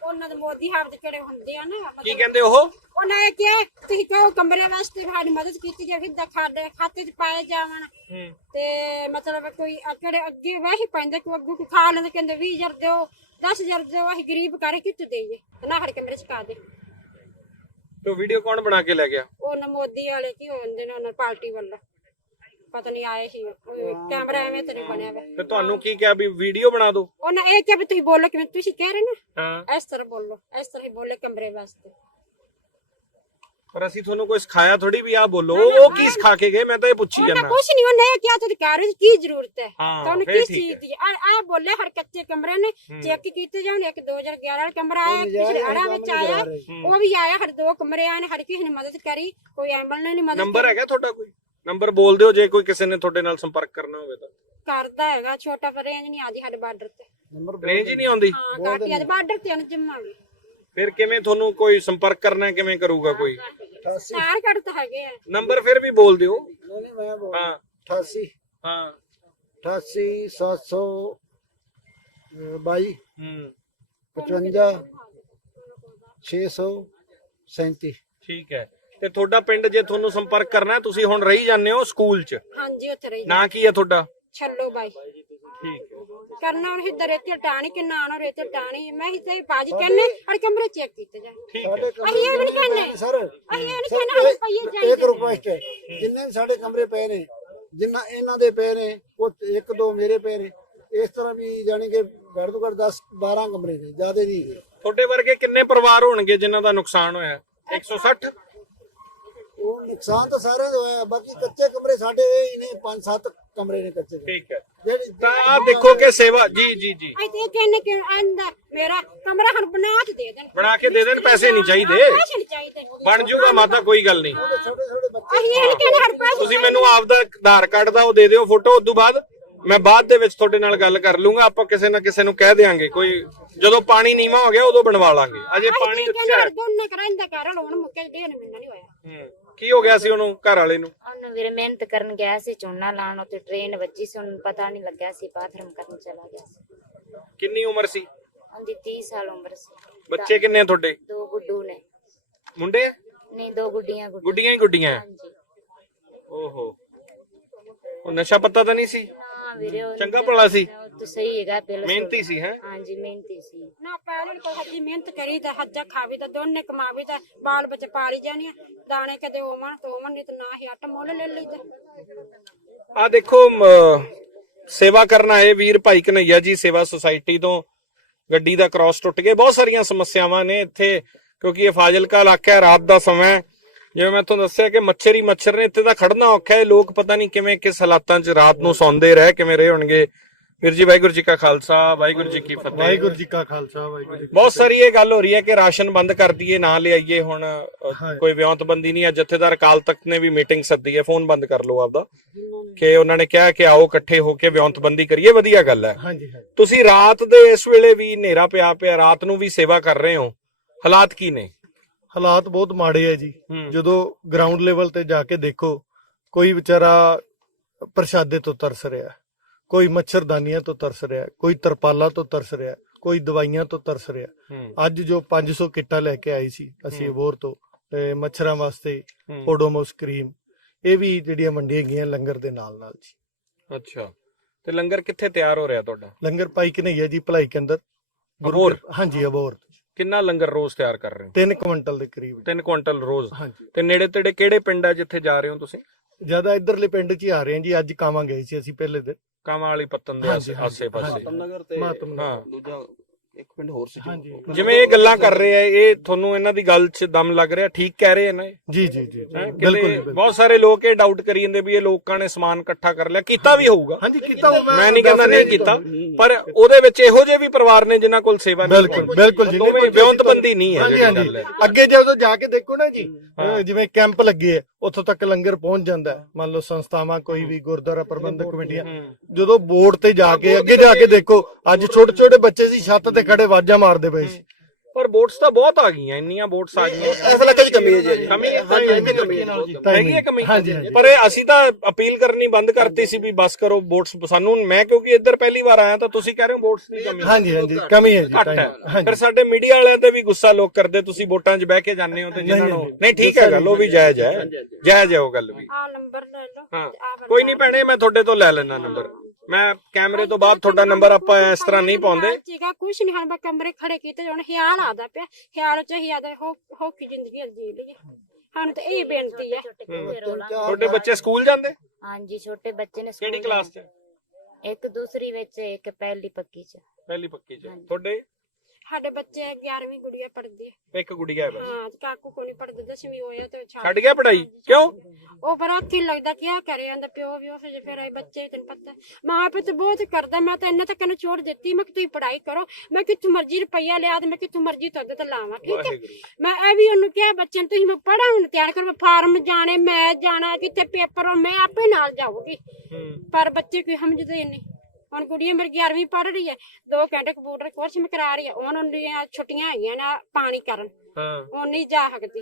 A: ਉਹਨਾਂ ਦੇ ਮੋਦੀ ਹਾਰ ਦੇ ਕਿਹੜੇ ਹੁੰਦੇ ਆ ਨਾ
B: ਕੀ ਕਹਿੰਦੇ ਉਹ?
A: ਉਹਨਾਂ ਨੇ ਕਿਹਾ ਤੁਸੀਂ ਕਹੋ ਕਮਰੇ ਵਾਸਤੇ ਸਾਡੀ ਮਦਦ ਕੀਤੀ ਜਾਵੇ ਸਿੱਧਾ ਸਾਡੇ ਖਾਤੇ 'ਚ ਪਾਏ ਜਾਵਣ ਤੇ ਮਤਲਬ ਕੋਈ ਕਿਹੜੇ ਅੱਗੇ ਵੈਸੇ ਪੈਂਦਾ ਕਿ ਅੱਗੂ ਖਾ ਲੈਂਦੇ ਕਹਿੰਦੇ 20,000 ਦਿਓ 10,000 ਦਿਓ ਅਸੀਂ ਗਰੀਬ ਕਰੇ ਕਿੱਥੇ ਦੇਈਏ ਤੇ ਨਾ ਸਾਡੇ ਕਮਰੇ 'ਚ ਪਾ ਦੇ।
B: ਤੇ ਵੀਡੀਓ ਕੌਣ ਬਣਾ ਕੇ ਲੈ ਗਿਆ?
A: ਉਹਨਾਂ ਮੋਦੀ ਵਾਲੇ ਕੀ ਹੁੰਦੇ ਨੇ ਉਹਨਾਂ ਪਾਰਟੀ ਵੱਲੋਂ ਪਤਾ ਨਹੀਂ ਆਏ ਸੀ ਕੈਮਰਾ ਐਵੇਂ ਤੇ ਨਹੀਂ ਬਣਿਆ ਵਾ।
B: ਤੇ ਤੁਹਾਨੂੰ ਕੀ ਕਿਹਾ ਵੀ ਵੀਡੀਓ ਬਣਾ ਦਿਓ?
A: ਉਹਨਾਂ ਇਹ ਕਿਹਾ ਵੀ ਤੁਸੀਂ ਬੋਲੋ ਕਿਵੇਂ ਤੁਸੀਂ ਕਹਿ ਰਹੇ ਨਾ
B: ਹਾਂ,
A: ਇਸ ਤਰ੍ਹਾਂ ਬੋਲੋ, ਇਸ ਤਰ੍ਹਾਂ ਹੀ ਬੋਲੇ ਕਮਰੇ ਵਾਸਤੇ।
B: ਪਰ ਅਸੀਂ ਤੁਹਾਨੂੰ ਕੋਈ ਸਿਖਾਇਆ ਥੋੜੀ ਵੀ ਆ ਬੋਲੋ। ਉਹ ਕੀ ਸਿਖਾ ਕੇ ਗਏ? ਮੈਂ ਤਾਂ ਇਹ ਪੁੱਛੀ
A: ਉਹਨਾਂ
B: ਜਾਂਦਾ।
A: ਕੁਛ ਨਹੀਂ ਉਹਨੇ ਕਿਹਾ ਤੁਸੀਂ ਕਹਿ ਰਹੇ ਕੀ ਜ਼ਰੂਰਤ ਹੈ
B: ਹਾਂ,
A: ਤੁਹਾਨੂੰ
B: ਫਿਰ
A: ਕਿਸ
B: ਠੀਕ
A: ਚੀਜ਼ ਦੀ ਆ ਬੋਲੇ ਹਰ ਕੱਚੇ ਕਮਰੇ ਨੇ ਚੈੱਕ ਕੀਤੇ ਜਾਣ। ਇੱਕ 2011 ਵਾਲਾ ਕਮਰਾ ਆਇਆ ਪਿਛਲੇ ਹੜਾ ਵਿੱਚ ਆਇਆ ਉਹ ਵੀ ਆਇਆ। ਹਰ 2 ਕਮਰੇ ਆਏ ਨੇ, ਹਰ ਕਿਸੇ ਨੇ ਮਦਦ ਕਰੀ, ਕੋਈ ਐਂਬਲ ਨੇ ਨਹੀਂ ਮਦਦ
B: ਨੰਬਰ ਹੈਗਾ ਤੁਹਾਡਾ? ਕੋਈ ਨੰਬਰ ਬੋਲ ਦਿਓ ਜੇ ਕੋਈ ਕਿਸੇ ਨੇ ਤੁਹਾਡੇ ਨਾਲ ਸੰਪਰਕ ਕਰਨਾ ਹੋਵੇ ਤਾਂ।
A: ਕਰਦਾ ਹੈਗਾ ਛੋਟਾ ਪਰ ਰੇਂਜ ਨਹੀਂ ਆਦੀ ਸਾਡੇ ਬਾਰਡਰ ਤੇ।
B: ਰੇਂਜ ਹੀ ਨਹੀਂ ਆਉਂਦੀ?
A: ਹਾਂ ਕਾਟੀ ਆਦੇ ਬਾਰਡਰ ਤੇ ਜੰਮਾਂਗੇ।
B: ਫਿਰ ਕਿਵੇਂ ਤੁਹਾਨੂੰ ਕੋਈ ਸੰਪਰਕ ਕਰਨਾ ਕਿਵੇਂ ਕਰੂਗਾ ਕੋਈ?
A: ਸਾਰ ਕੱਢ ਤਾਂ ਹੈਗੇ ਆ।
B: ਨੰਬਰ ਫਿਰ ਵੀ ਬੋਲ ਦਿਓ।
D: ਨਹੀਂ ਮੈਂ ਬੋਲ
B: ਹਾਂ
D: 88
B: ਹਾਂ
D: 88 722 55 637।
B: ਠੀਕ ਹੈ। ਤੇ ਤੁਹਾਡਾ ਪਿੰਡ ਜੇ ਤੁਹਾਨੂੰ ਸੰਪਰਕ ਕਰਨਾ ਹੈ, ਤੁਸੀਂ ਹੁਣ ਰਹੀ ਜਾਂਦੇ ਹੋ ਸਕੂਲ 'ਚ,
A: ਹਾਂਜੀ ਉੱਥੇ ਰਹੀ
B: ਨਾਂ ਕੀ ਹੈ ਤੁਹਾਡਾ?
A: ਛੱਲੋ ਬਾਈ
B: ਠੀਕ ਹੈ।
A: ਕਰਨਾ ਉਹ ਇੱਧਰ ਰੇਤੇ ਟਾਣੀ ਕਿੰਨਾ ਆਣਾ ਰੇਤੇ ਟਾਣੀ ਮੈਂ ਹੀ ਤੇ ਬਾਜੀ ਕਹਿੰਨੇ ਔਰ ਕਮਰੇ ਚੈੱਕ ਕੀਤੇ ਜਾਣ।
B: ਠੀਕ ਹੈ।
A: ਅਸੀਂ ਇਹ ਵੀ ਨਹੀਂ ਕਹਿੰਦੇ
D: ਸਰ
A: ਅਸੀਂ ਇਹ ਨਹੀਂ ਕਹਿੰਦੇ ਹਰ ਪਈਏ
D: ਇੱਕ
A: ਚਾਹੀਦੇ
D: ਰਿਕੁਐਸਟ ਹੈ, ਜਿੰਨੇ ਸਾਡੇ ਕਮਰੇ ਪਏ ਨੇ, ਜਿੰਨਾ ਇਹਨਾਂ ਦੇ ਪਏ ਨੇ, ਉਹ 1-2 ਮੇਰੇ ਪਏ ਨੇ, ਇਸ ਤਰ੍ਹਾਂ ਵੀ ਜਾਨੀ ਕਿ ਘੱਟ ਤੋਂ ਘੱਟ 10-12 ਕਮਰੇ ਨੇ, ਜ਼ਿਆਦਾ ਨਹੀਂ।
B: ਤੁਹਾਡੇ ਵਰਗੇ ਕਿੰਨੇ ਪਰਿਵਾਰ ਹੋਣਗੇ ਜਿਨ੍ਹਾਂ ਦਾ ਨੁਕਸਾਨ ਹੋਇਆ? 160?
D: ਉਹ ਨੁਕਸਾਨ ਤਾਂ ਸਾਰਿਆਂ ਦਾ ਹੋਇਆ, ਬਾਕੀ ਕੱਚੇ ਕਮਰੇ ਸਾਡੇ ਇਹ ਹੀ ਨੇ, 5-7 ਕਮਰੇ ਨੇ ਕੱਚੇ।
B: ਠੀਕ ਹੈ।
D: ਜਿਹੜੀ
B: ਤਾਂ ਆਹ ਦੇਖੋ ਕਿ ਸੇਵਾ ਜੀ ਜੀ ਜੀ
A: ਅਸੀਂ ਤੇ ਕਹਿੰਨੇ ਕਿ ਆਂਦਾ ਮੇਰਾ ਕਮਰਾ ਹਣ ਬਣਾ ਕੇ ਦੇ ਦੇਣ,
B: ਬਣਾ ਕੇ ਦੇ ਦੇਣ, ਪੈਸੇ ਨਹੀਂ ਚਾਹੀਦੇ,
A: ਪੈਸੇ ਨਹੀਂ ਚਾਹੀਦੇ,
B: ਬਣ ਜਾਊਗਾ ਮਾਤਾ, ਕੋਈ ਗੱਲ ਨਹੀਂ।
D: ਛੋਟੇ-ਛੋਟੇ ਬੱਚੇ
A: ਅਸੀਂ ਇਹ ਨਹੀਂ ਕਹਿੰਦੇ ਹਰ ਪੈਸੇ
B: ਤੁਸੀਂ ਮੈਨੂੰ ਆਪਦਾ ਆਧਾਰ ਕਾਰਡ ਦਾ ਉਹ ਦੇ ਦਿਓ ਫੋਟੋ, ਉਸ ਤੋਂ ਬਾਅਦ ਮੈਂ ਬਾਅਦ ਦੇ ਵਿੱਚ ਤੁਹਾਡੇ ਨਾਲ ਗੱਲ ਕਰ ਲੂੰਗਾ। ਆਪਾਂ ਕਿਸੇ ਨਾ ਕਿਸੇ ਨੂੰ ਕਹਿ ਦੇਾਂਗੇ, ਕੋਈ ਜਦੋਂ ਪਾਣੀ ਨੀਵਾਂ ਹੋ ਗਿਆ ਉਦੋਂ ਬਣਵਾ ਲਾਂਗੇ। ਅਜੇ ਪਾਣੀ
A: ਕਹਿੰਦੇ
B: ਉੱਚਾ
A: ਹਰ ਦੋਨੇ ਕਰਾਂਦਾ ਕਰ ਲੋਣ ਮੁੱਕੇ ਦੇ ਨੇ ਮੈਨੂੰ ਨਹੀਂ ਹੋਇਆ।
B: ਕੀ ਹੋ ਗਿਆ ਸੀ ਉਹਨੂੰ, ਘਰ ਵਾਲੇ ਨੂੰ?
C: ਉਹਨੂੰ ਵੀਰੇ ਮਿਹਨਤ ਕਰਨ ਗਿਆ ਸੀ, ਝੋਨਾ ਲਾਉਣ, ਉੱਤੇ ਟ੍ਰੇਨ ਵੱਜੀ ਸੀ, ਉਹਨੂੰ ਪਤਾ ਨਹੀਂ ਲੱਗਿਆ ਸੀ, ਬਾਥਰੂਮ ਕਰਨ ਚਲਾ ਗਿਆ ਸੀ।
B: ਕਿੰਨੀ ਉਮਰ ਸੀ?
C: ਉਹਦੀ 30 ਸਾਲ ਉਮਰ ਸੀ।
B: ਬੱਚੇ ਕਿੰਨੇ ਤੁਹਾਡੇ?
C: 2 ਗੁੱਡੂ ਨੇ।
B: ਮੁੰਡੇ?
C: ਨਹੀਂ 2 ਗੁੱਡੀਆਂ।
B: ਗੁੱਡੀਆਂ ਹੀ ਗੁੱਡੀਆਂ?
C: ਹਾਂਜੀ।
B: ਓਹੋ, ਉਹ ਨਸ਼ਾ ਪੱਤਾ ਤਾਂ ਨਹੀਂ ਸੀ?
C: ਹਾਂ ਵੀਰੇ ਉਹ
B: ਚੰਗਾ ਭਲਾ ਸੀ?
C: ਉਹ ਤਾਂ ਸਹੀ ਹੈਗਾ, ਪਹਿਲਾਂ
B: ਮਿਹਨਤੀ ਸੀ ਹੈ?
C: ਹਾਂਜੀ ਮਿਹਨਤੀ ਸੀ।
A: ਨਾ ਪਹਿਲੇ ਕੋਈ ਹੱਜੀ ਮਿਹਨਤ ਕਰੀ ਤਾਂ ਹੱਜਾ ਖਾਵੇ ਤਾਂ ਦੋਨੇ ਕਮਾਵੇ ਤਾਂ ਬਾਲ ਬੱਚੇ ਪਾਲੀ ਜਾਣੀ ਦਾਣੇ ਕਦੇ ਹੋਵਣ ਤਾਂ ਹੋਵਣ ਨਹੀਂ ਤਾਂ ਨਾ ਹੀ ਆਟਾ ਮੁੱਲ ਲੈ ਲਈਦਾ।
B: ਆ ਦੇਖੋ ਸੇਵਾ ਕਰਨ ਆਏ ਵੀਰ ਭਾਈ ਕਨਈਆ ਜੀ ਸੇਵਾ ਸੁਸਾਇਟੀ ਤੋਂ ਗੱਡੀ ਦਾ ਕ੍ਰਾਸ ਟੁੱਟ ਗਿਆ। ਬਹੁਤ ਸਾਰੀਆਂ ਸਮੱਸਿਆਵਾਂ ਨੇ ਇੱਥੇ, ਕਿਉਂਕਿ ਇਹ ਫਾਜ਼ਿਲਕਾ ਇਲਾਕਾ ਹੈ, ਰਾਤ ਦਾ ਸਮਾਂ ਹੈ। ਜਿਵੇਂ ਮੈਂ ਤੁਹਾਨੂੰ ਦੱਸਿਆ ਕਿ ਮੱਛਰ ਹੀ ਮੱਛਰ ਨੇ ਇੱਥੇ, ਤਾਂ ਖੜਨਾ ਔਖਾ ਹੈ। ਲੋਕ ਪਤਾ ਨਹੀਂ ਕਿਵੇਂ ਕਿਸ ਹਾਲਾਤਾਂ 'ਚ ਰਾਤ ਨੂੰ ਸੌਂਦੇ ਰਹਿ ਕਿਵੇਂ ਰਹੇ ਹੋਣਗੇ। ਵੀਰ ਜੀ ਵਾਹਿਗੁਰੂ ਜੀ ਕਾ ਖਾਲਸਾ ਵਾਹਿਗੁਰੂ ਜੀ ਕੀ ਫਤਿਹ।
E: ਵਾਹਿਗੁਰੂ ਜੀ ਕਾ ਖਾਲਸਾ ਵਾਹਿਗੁਰੂ ਜੀ।
B: ਬਹੁਤ ਸਾਰੀ ਇਹ ਗੱਲ ਹੋ ਰਹੀ ਹੈ ਕਿ ਰਾਸ਼ਨ ਬੰਦ ਕਰ ਦਈਏ, ਨਾ ਲਿਆਈਏ। ਹੁਣ ਕੋਈ ਵਿਉਂਤਬੰਦੀ ਨਹੀਂ ਹੈ। ਜਥੇਦਾਰ ਅਕਾਲ ਤਖਤ ਨੇ ਵੀ ਮੀਟਿੰਗ ਸੱਦੀ ਹੈ, ਫੋਨ ਬੰਦ ਕਰ ਲਓ ਆਪਦਾ, ਕਿ ਉਹਨਾਂ ਨੇ ਕਿਹਾ ਕਿ ਆਓ ਇਕੱਠੇ ਹੋ ਕੇ ਵਿਉਂਤਬੰਦੀ ਕਰੀਏ। ਵਧੀਆ ਗੱਲ ਹੈ।
E: ਹਾਂਜੀ ਹਾਂਜੀ।
B: ਤੁਸੀਂ ਰਾਤ ਦੇ ਇਸ ਵੇਲੇ ਵੀ ਹਨੇਰਾ ਪਿਆ ਰਾਤ ਨੂੰ ਵੀ ਸੇਵਾ ਕਰ ਰਹੇ ਹੋ, ਹਾਲਾਤ ਕੀ ਨੇ?
E: ਹਾਲਾਤ ਬਹੁਤ ਮਾੜੇ ਆ ਜੀ। ਜਦੋਂ ਗਰਾਊਂਡ ਲੈਵਲ ਤੇ ਜਾ ਕੇ ਦੇਖੋ, ਕੋਈ ਵਿਚਾਰਾ ਪ੍ਰਸ਼ਾਦੇ ਤੋਂ ਤਰਸ ਰਿਹਾ, ਕੋਈ ਮੱਛਰਦਾਨੀਆਂ ਤੋਂ ਤਰਸ ਰਿਹਾ, ਕੋਈ ਤਰਪਾਲਾਂ ਤੋਂ ਤਰਸ ਰਿਹਾ, ਕੋਈ ਦਵਾਈਆਂ ਤੋਂ ਤਰਸ ਰਿਹਾ। ਅੱਜ ਜੋ 500 ਕਿੱਟਾਂ ਲੈ ਕੇ ਆਈ ਸੀ ਅਸੀਂ ਅਬੋਹਰ ਤੋਂ, ਤੇ ਮੱਛਰਾਂ ਵਾਸਤੇ ਓਡੋਮੋਸ ਕਰੀਮ, ਇਹ ਵੀ ਜਿਹੜੀਆਂ ਮੰਡੀਆਂ ਗਈਆਂ ਲੰਗਰ ਦੇ ਨਾਲ ਨਾਲ ਜੀ।
B: ਅੱਛਾ, ਤੇ ਲੰਗਰ ਕਿੱਥੇ ਤਿਆਰ ਹੋ ਰਿਹਾ ਤੁਹਾਡਾ?
E: ਲੰਗਰ ਭਾਈ ਕਨਈਆ ਜੀ ਭਲਾਈ ਕੇਂਦਰ
B: ਅਬੋਹਰ?
E: ਹਾਂਜੀ ਅਬੋਹਰ।
B: ਕਿੰਨਾ ਲੰਗਰ ਰੋਜ਼ ਤਿਆਰ ਕਰ ਰਹੇ ਹੋ?
E: 3 ਕੁਇੰਟਲ ਦੇ ਕਰੀਬ।
B: 3 ਕੁਇੰਟਲ ਰੋਜ਼?
E: ਹਾਂਜੀ।
B: ਤੇ ਨੇੜੇ ਤੇੜੇ ਕਿਹੜੇ ਪਿੰਡ ਆ ਜਿੱਥੇ ਜਾ ਰਹੇ ਹੋ ਤੁਸੀਂ?
E: ਜਿਆਦਾ ਇਧਰਲੇ ਪਿੰਡ 'ਚ ਹੀ ਆ ਰਹੇ ਹਾਂ ਜੀ। ਅੱਜ ਕਾਵਾਂ ਗਏ ਸੀ ਅਸੀਂ ਪਹਿਲੇ ਦਿਨ,
B: ਕਾਵਾਂ ਵਾਲੀ ਪੱਤਨ ਦੇ
E: ਹਾਂਜੀ,
B: ਆਸੇ ਪਾਸੇ।
E: ਮਾਤਮ
F: ਨਗਰ ਤੇ
E: ਮਾਤਮ
B: ਹਾਂ।
F: ਦੂਜਾ ਇੱਕ ਪਿੰਡ ਹੋਰ ਸੀ।
E: ਹਾਂਜੀ।
B: ਜਿਵੇਂ ਇਹ ਗੱਲਾਂ ਕਰ ਰਹੇ ਆ, ਇਹ ਤੁਹਾਨੂੰ ਇਹਨਾਂ ਦੀ ਗੱਲ 'ਚ ਦਮ ਲੱਗ ਰਿਹਾ? ਠੀਕ ਕਹਿ ਰਹੇ ਨੇ?
E: ਜੀ ਜੀ ਜੀ
B: ਹੈਂ?
E: ਬਿਲਕੁਲ
B: ਕਿਤੇ
E: ਬਿਲਕੁਲ।
B: ਬਹੁਤ ਸਾਰੇ ਲੋਕ ਇਹ ਡਾਊਟ ਕਰੀ ਜਾਂਦੇ ਵੀ ਇਹ ਲੋਕਾਂ ਨੇ ਸਮਾਨ ਇਕੱਠਾ ਕਰ ਲਿਆ। ਕੀਤਾ ਵੀ ਹੋਊਗਾ,
E: ਹਾਂਜੀ ਕੀਤਾ ਹੋਊ,
B: ਮੈਂ ਨਹੀਂ ਕਹਿੰਦਾ ਨਹੀਂ ਕੀਤਾ, ਪਰ ਉਹਦੇ ਵਿੱਚ ਇਹੋ ਜਿਹੇ ਵੀ ਪਰਿਵਾਰ ਨੇ ਜਿਨ੍ਹਾਂ ਕੋਲ ਸੇਵਾ ਨਹੀਂ।
E: ਬਿਲਕੁਲ ਬਿਲਕੁਲ ਜੀ।
B: ਦੋਵੇਂ ਵਿਉਂਤਬੰਦੀ ਨਹੀਂ ਹੈ
E: ਹਾਂਜੀ
B: ਜਿਹੜੀ
E: ਹਾਂਜੀ।
B: ਗੱਲ ਹੈ।
E: ਅੱਗੇ ਜਦੋਂ ਜਾ ਕੇ ਦੇਖੋ ਨਾ ਜੀ, ਜਿਵੇਂ ਕੈਂਪ ਲੱਗੇ ਆ, ਉੱਥੋਂ ਤੱਕ ਲੰਗਰ ਪਹੁੰਚ ਜਾਂਦਾ ਹੈ। ਮੰਨ ਲਓ ਸੰਸਥਾਵਾਂ, ਕੋਈ ਵੀ ਗੁਰਦੁਆਰਾ ਪ੍ਰਬੰਧਕ ਕਮੇਟੀਆਂ, ਜਦੋਂ ਬੋਰਡ ਤੇ ਜਾ ਕੇ ਅੱਗੇ ਜਾ ਕੇ ਦੇਖੋ, ਅੱਜ ਛੋਟੇ ਛੋਟੇ ਬੱਚੇ ਸੀ ਛੱਤ ਤੇ ਖੜੇ ਆਵਾਜ਼ਾਂ ਮਾਰਦੇ ਪਏ ਸੀ।
B: ਪਰ ਵੋਟਸ ਤਾਂ ਬਹੁਤ ਆ ਗਈਆਂ, ਇੰਨੀਆਂ ਵੋਟਸ ਆ ਗਈਆਂ।
F: ਇਸ ਇਲਾਕੇ 'ਚ ਕਮੀ ਹੈ ਜੀ
B: ਕਮੀ ਹੈ,
F: ਹਾਂਜੀ ਹਾਂਜੀ ਕਮੀ ਹੈ
B: ਹੈਗੀ ਹੈ ਕਮੀ।
E: ਹਾਂਜੀ
B: ਪਰ ਅਸੀਂ ਤਾਂ ਅਪੀਲ ਕਰਨੀ ਬੰਦ ਕਰਤੀ ਸੀ ਵੀ ਬਸ ਕਰੋ ਵੋਟਸ ਸਾਨੂੰ। ਮੈਂ ਕਿਉਂਕਿ ਇੱਧਰ ਪਹਿਲੀ ਵਾਰ ਆਇਆ ਤਾਂ ਤੁਸੀਂ ਕਹਿ ਰਹੇ ਹੋ ਵੋਟਸ ਦੀ ਕਮੀ।
E: ਹਾਂਜੀ ਹਾਂਜੀ ਕਮੀ ਹੈ ਜੀ
B: ਘੱਟ ਹੈ। ਫਿਰ ਸਾਡੇ ਮੀਡੀਆ ਵਾਲਿਆਂ ਤੇ ਵੀ ਗੁੱਸਾ ਲੋਕ ਕਰਦੇ, ਤੁਸੀਂ ਵੋਟਾਂ 'ਚ ਬਹਿ ਕੇ ਜਾਂਦੇ ਹੋ ਤੇ ਜਿਨ੍ਹਾਂ ਨੂੰ ਨਹੀਂ ਠੀਕ ਹੈ ਗੱਲ, ਉਹ ਵੀ ਜਾਇਜ਼ ਹੈ, ਜਾਇਜ਼ ਹੈ ਉਹ ਗੱਲ ਵੀ।
A: ਆ ਨੰਬਰ ਲੈ ਲਓ।
B: ਹਾਂ ਕੋਈ ਨਹੀਂ ਭੈਣੇ, ਮੈਂ ਤੁਹਾਡੇ ਤੋਂ ਲੈ ਲੈਣਾ ਨੰਬਰ। ਮੈਂ ਕੈਮਰੇ ਤੋਂ ਬਾਅਦ ਤੁਹਾਡਾ ਨੰਬਰ ਆਪਾਂ ਇਸ ਤਰ੍ਹਾਂ ਨਹੀਂ ਪਾਉਂਦੇ।
A: ਜੀਗਾ ਕੁਛ ਨਹੀਂ, ਹੁਣ ਕਮਰੇ ਖੜੇ ਕੀਤੇ ਹੁਣ ਖਿਆਲ ਆਦਾ ਪਿਆ, ਖਿਆਲ ਚ ਹੀ ਆਦਾ ਹੋਕੀ ਜ਼ਿੰਦਗੀ ਜੀ ਲਈ ਸਾਨੂੰ ਤੇ ਇਹ ਬੇਨਤੀ ਹੈ।
B: ਤੁਹਾਡੇ ਬੱਚੇ ਸਕੂਲ ਜਾਂਦੇ?
C: ਹਾਂਜੀ ਛੋਟੇ ਬੱਚੇ ਨੇ
B: ਕਿਹੜੀ ਕਲਾਸ 'ਚ?
C: ਇੱਕ ਦੂਸਰੀ ਵਿੱਚ, ਇੱਕ ਪਹਿਲੀ ਪੱਕੀ ਚ।
B: ਪਹਿਲੀ ਪੱਕੀ 'ਚ। ਤੁਹਾਡੇ?
A: ਸਾਡੇ ਬੱਚੇ 11ਵੀਂ ਗੁੜੀਆ ਪੜ੍ਹਦੀ ਹੈ।
B: ਇੱਕ ਗੁੜੀਆ ਹੈ ਬਸ?
A: ਹਾਂ ਕਾਕੂ ਕੋਈ ਨਹੀਂ ਪੜ੍ਹਦਾ, 10ਵੀਂ ਹੋਇਆ ਤੇ
B: ਛੱਡ ਗਿਆ ਪੜ੍ਹਾਈ ਕਿਉਂ?
A: ਉਹ ਬੜਾ ਅੱਖੀ ਲੱਗਦਾ ਕੀ ਕਰੇ ਜਾਂਦਾ ਪਿਓ ਵੀ ਉਹ ਫਿਰ ਆਏ ਬੱਚੇ ਤੈਨੂੰ ਪਤਾ ਮਾਂ ਪਿਓ ਤੇ ਬਹੁਤ ਕਰਦਾ। ਮੈਂ ਤਾਂ ਇੰਨਾ ਤੱਕ ਨੂੰ ਛੋੜ ਦਿੱਤੀ, ਮੈਂ ਕਿ ਤੁਸੀਂ ਪੜ੍ਹਾਈ ਕਰੋ, ਮੈਂ ਕਿੱਥੋਂ ਮਰਜ਼ੀ ਰੁਪਈਆ ਲਿਆ ਤੇ ਮੈਂ ਕਿੱਥੋਂ ਮਰਜ਼ੀ ਤੁਹਾਡੇ ਤੇ ਲਾਵਾਂ, ਠੀਕ ਹੈ। ਮੈਂ ਇਹ ਵੀ ਉਹਨੂੰ ਕਿਹਾ ਬੱਚੇ ਨੂੰ ਤੁਸੀਂ ਮੈਂ ਪੜ੍ਹਾਉਣ ਤਿਆਰ ਕਰੋ, ਫਾਰਮ ਜਾਣੇ, ਮੈਂ ਜਾਣਾ, ਕਿੱਥੇ ਪੇਪਰ ਹੋ, ਮੈਂ ਆਪੇ ਨਾਲ ਜਾਊਗੀ। ਪਰ ਬੱਚੇ ਕੋਈ ਸਮਝਦੇ ਨਹੀਂ। ਹੁਣ ਕੁੜੀਆਂ ਮੇਰੀ 11ਵੀਂ ਪੜ੍ਹ ਰਹੀ ਹੈ, 2 ਘੰਟੇ ਕੰਪਿਊਟਰ ਕੋਰਸ ਮੈਂ ਕਰਾ ਰਹੀ ਹੈ, ਉਹਨਾਂ ਦੀਆਂ ਛੁੱਟੀਆਂ ਹੈਗੀਆਂ ਨਾ ਪਾਣੀ ਕਰਨ, ਉਹ ਨਹੀਂ ਜਾ ਸਕਦੀ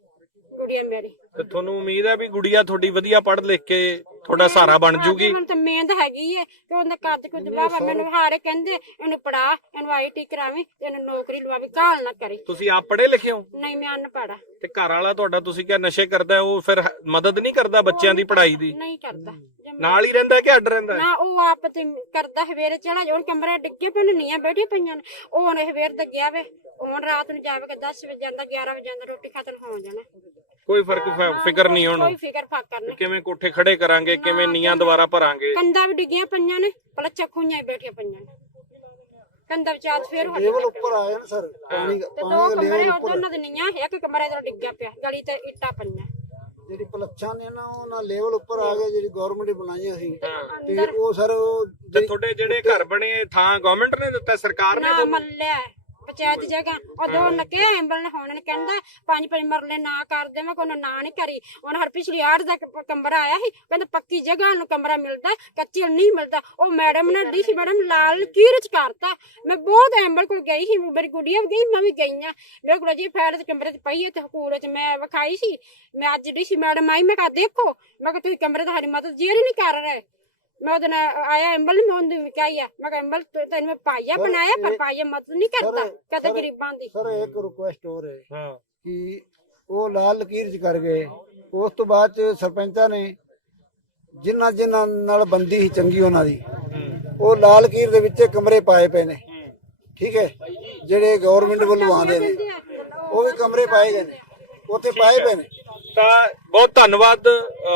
A: ਗੁੜੀਆ ਮੇਰੀ।
B: ਤੇ ਤੁਹਾਨੂੰ ਉਮੀਦ ਹੈ ਵੀ ਗੁੜੀਆ ਤੁਹਾਡੀ ਵਧੀਆ ਪੜ੍ਹ ਲਿਖ ਕੇ ਤੁਹਾਡਾ ਸਹਾਰਾ ਬਣ ਜੂਗੀ?
A: ਹੁਣ ਤਾਂ ਮਿਹਨਤ ਹੈਗੀ ਹੈ ਕਿ ਉਹਦਾ ਕੱਦ ਕੁਝ ਬਾਵਾ ਮੈਨੂੰ ਹਾਰੇ ਕਹਿੰਦੇ ਇਹਨੂੰ ਪੜਾ, ਇਹਨੂੰ ਆਈਟੀ ਕਰਾਵੀਂ ਤੇ ਇਹਨੂੰ ਨੌਕਰੀ ਲਵਾਵੀਂ, ਕਾਲ ਨਾ ਕਰੇ।
B: ਤੁਸੀਂ ਆਪ ਪੜ੍ਹੇ ਲਿਖੇ ਹੋ?
A: ਨਹੀਂ ਮੈਂ ਅਨਪੜ੍ਹ ਆ।
B: ਤੇ ਘਰ ਵਾਲਾ ਤੁਹਾਡਾ ਤੁਸੀਂ ਕਿਹਾ ਨਸ਼ੇ ਕਰਦਾ, ਉਹ ਫਿਰ ਮਦਦ ਨਹੀਂ ਕਰਦਾ ਬੱਚਿਆਂ ਦੀ ਪੜ੍ਹਾਈ ਦੀ?
A: ਨਹੀਂ ਕਰਦਾ,
B: ਨਾਲ ਹੀ ਰਹਿੰਦਾ ਕਿ ਅੱਡ ਰਹਿੰਦਾ?
A: ਨਾ ਉਹ ਆਪ ਤੇ ਕਰਦਾ, ਸਵੇਰੇ ਚਲਾ ਜਾ, ਕਮਰੇ ਡਿੱਗੇ ਪਏ ਨੀਆਂ ਬੈਠੀ ਪਈਆਂ ਨੇ, ਉਹ ਹੁਣ ਸਵੇਰ ਦਾ ਗਿਆ ਵੇ, ਹੁਣ ਰਾਤ ਨੂੰ ਜਾਵੇਗਾ 10 ਵਜੇ ਜਾਂਦਾ, 11 ਵਜੇ ਜਾਂਦਾ, ਰੋਟੀ ਖਤਮ ਹੋ ਜਾਣਾ।
B: ਕੋਈ ਫਿਕਰ ਨਹੀਂ ਹੁਣ?
A: ਕੋਈ ਫਿਕਰ ਫਾਕਰ ਨਹੀਂ।
B: ਕਿਵੇਂ ਕੋਠੇ ਖੜੇ ਕਰਾਂਗੇ, ਕਿਵੇਂ ਨੀਆਂ ਦੁਬਾਰਾ ਭਰਾਂਗੇ?
A: ਕੰਧਾਂ ਵੀ ਡਿੱਗੀਆਂ ਪਈਆਂ ਨੇ, ਪਲੱਛਾ ਖੂਈਆਂ ਬੈਠੀਆਂ ਪਈਆਂ ਨੇ, ਕੰਧਾਂ ਵਿੱਚ ਆਜ ਫੇਰ ਹੋ
D: ਲੈਵਲ ਉੱਪਰ ਆਇਆ ਨਾ ਸਰ, ਪਾਣੀ
A: ਤੇ 2 ਕਮਰੇ ਉਹਨਾਂ ਦੇ ਨੀਆਂ, ਇੱਕ ਕਮਰੇ ਦਾ ਡਿੱਗਿਆ ਪਿਆ, ਗਲੀ ਤੇ ਇੱਟਾਂ ਪਈਆਂ।
D: ਜਿਹੜੀ ਪਲੱਛਾਂ ਨੇ ਨਾ ਉਹਨਾਂ ਲੈਵਲ ਉੱਪਰ ਆ ਗਏ, ਜਿਹੜੀ ਗਵਰਨਮੈਂਟ ਨੇ ਬਣਾਈਆਂ ਸੀ ਤੇ ਉਹ ਸਰ ਉਹ
B: ਤੇ ਤੁਹਾਡੇ ਜਿਹੜੇ ਘਰ ਬਣੇ ਥਾਂ ਗਵਰਨਮੈਂਟ ਨੇ ਦਿੱਤਾ, ਸਰਕਾਰ ਨੇ
A: ਨਾ
B: ਦਿੱਤਾ?
A: ਮੱਲਿਆ ਪੰਚਾਇਤ ਜਗ੍ਹਾ ਉਹ 2 ਨਕੇ ਐਂਬਲ ਨੇ ਹੋਣ ਨੇ ਕਹਿੰਦਾ 5 ਮਰਲੇ ਨਾ ਕਰ ਦੇਵਾਂ, ਕੋਈ ਨਾ ਨਹੀਂ ਕਰੀ। ਹੁਣ ਹਰ ਪਿਛਲੀ ਆੜ ਦਾ ਕਮਰਾ ਆਇਆ ਸੀ, ਕਹਿੰਦਾ ਪੱਕੀ ਜਗ੍ਹਾ ਨੂੰ ਕਮਰਾ ਮਿਲਦਾ, ਕੱਚੀ ਨਹੀਂ ਮਿਲਦਾ। ਉਹ ਮੈਡਮ ਨੇ ਡੀਸੀ ਮੈਡਮ ਲਾਲ ਕੀਰਚ ਕਰਤਾ। ਮੈਂ ਬਹੁਤ ਐਂਬਲ ਕੋਲ ਗਈ ਸੀ, ਮੇਰੀ ਗੁੜੀਆ ਵੀ ਗਈ, ਮੈਂ ਵੀ ਗਈ ਆ। ਮੇਰੇ ਕੋਲ ਜੀ ਫੈਲ ਤੇ ਕਮਰੇ 'ਚ ਪਈ ਹੈ ਤੇ ਹਕੂੜੇ 'ਚ ਮੈਂ ਵਿਖਾਈ ਸੀ। ਮੈਂ ਅੱਜ ਡੀਸੀ ਮੈਡਮ ਆਈ, ਮੈਂ ਕਿਹਾ ਦੇਖੋ, ਮੈਂ ਕਿਹਾ ਤੁਸੀਂ ਕਮਰੇ ਦਾ ਸਾਡੀ ਮਦਦ ਜੇਰ ਨਹੀਂ ਕਰ ਰਹੇ। ਮੈਂ ਉਹਦੇ ਨਾਲ ਆਇਆ ਐਂਬਲ, ਮੈਂ ਉਹਨੂੰ ਕਿਹਾ ਮੈਂ ਕਿਹਾ ਐਂਬਲ ਤੈਨੂੰ ਮੈਂ ਪਾਈਆ ਬਣਾਇਆ, ਪਰ ਪਾਈਆ ਮਦਦ ਨਹੀਂ ਕਰਦਾ ਕਦੇ ਗਰੀਬਾਂ ਦੀ।
D: ਸਰ ਇੱਕ ਰਿਕੁਐਸਟ ਹੋਰ ਹੈ
B: ਹਾਂ
D: ਕਿ ਉਹ ਲਾਲ ਲਕੀਰ ਚ ਕਰ ਗਏ, ਉਸ ਤੋਂ ਬਾਅਦ ਚ ਸਰਪੰਚਾਂ ਨੇ ਜਿਨ੍ਹਾਂ ਨਾਲ ਬੰਦੀ ਸੀ ਚੰਗੀ ਉਹਨਾਂ ਦੀ, ਉਹ ਲਾਲ ਲਕੀਰ ਦੇ ਵਿੱਚ ਕਮਰੇ ਪਾਏ ਪਏ ਨੇ, ਠੀਕ ਹੈ, ਜਿਹੜੇ ਗਵਰਨਮੈਂਟ ਵੱਲੋਂ ਆਉਂਦੇ ਨੇ ਉਹ ਵੀ ਕਮਰੇ ਪਾਏ ਗਏ ਨੇ, ਉੱਥੇ ਪਾਏ ਪਏ ਨੇ।
B: ਤਾਂ ਬਹੁਤ ਧੰਨਵਾਦ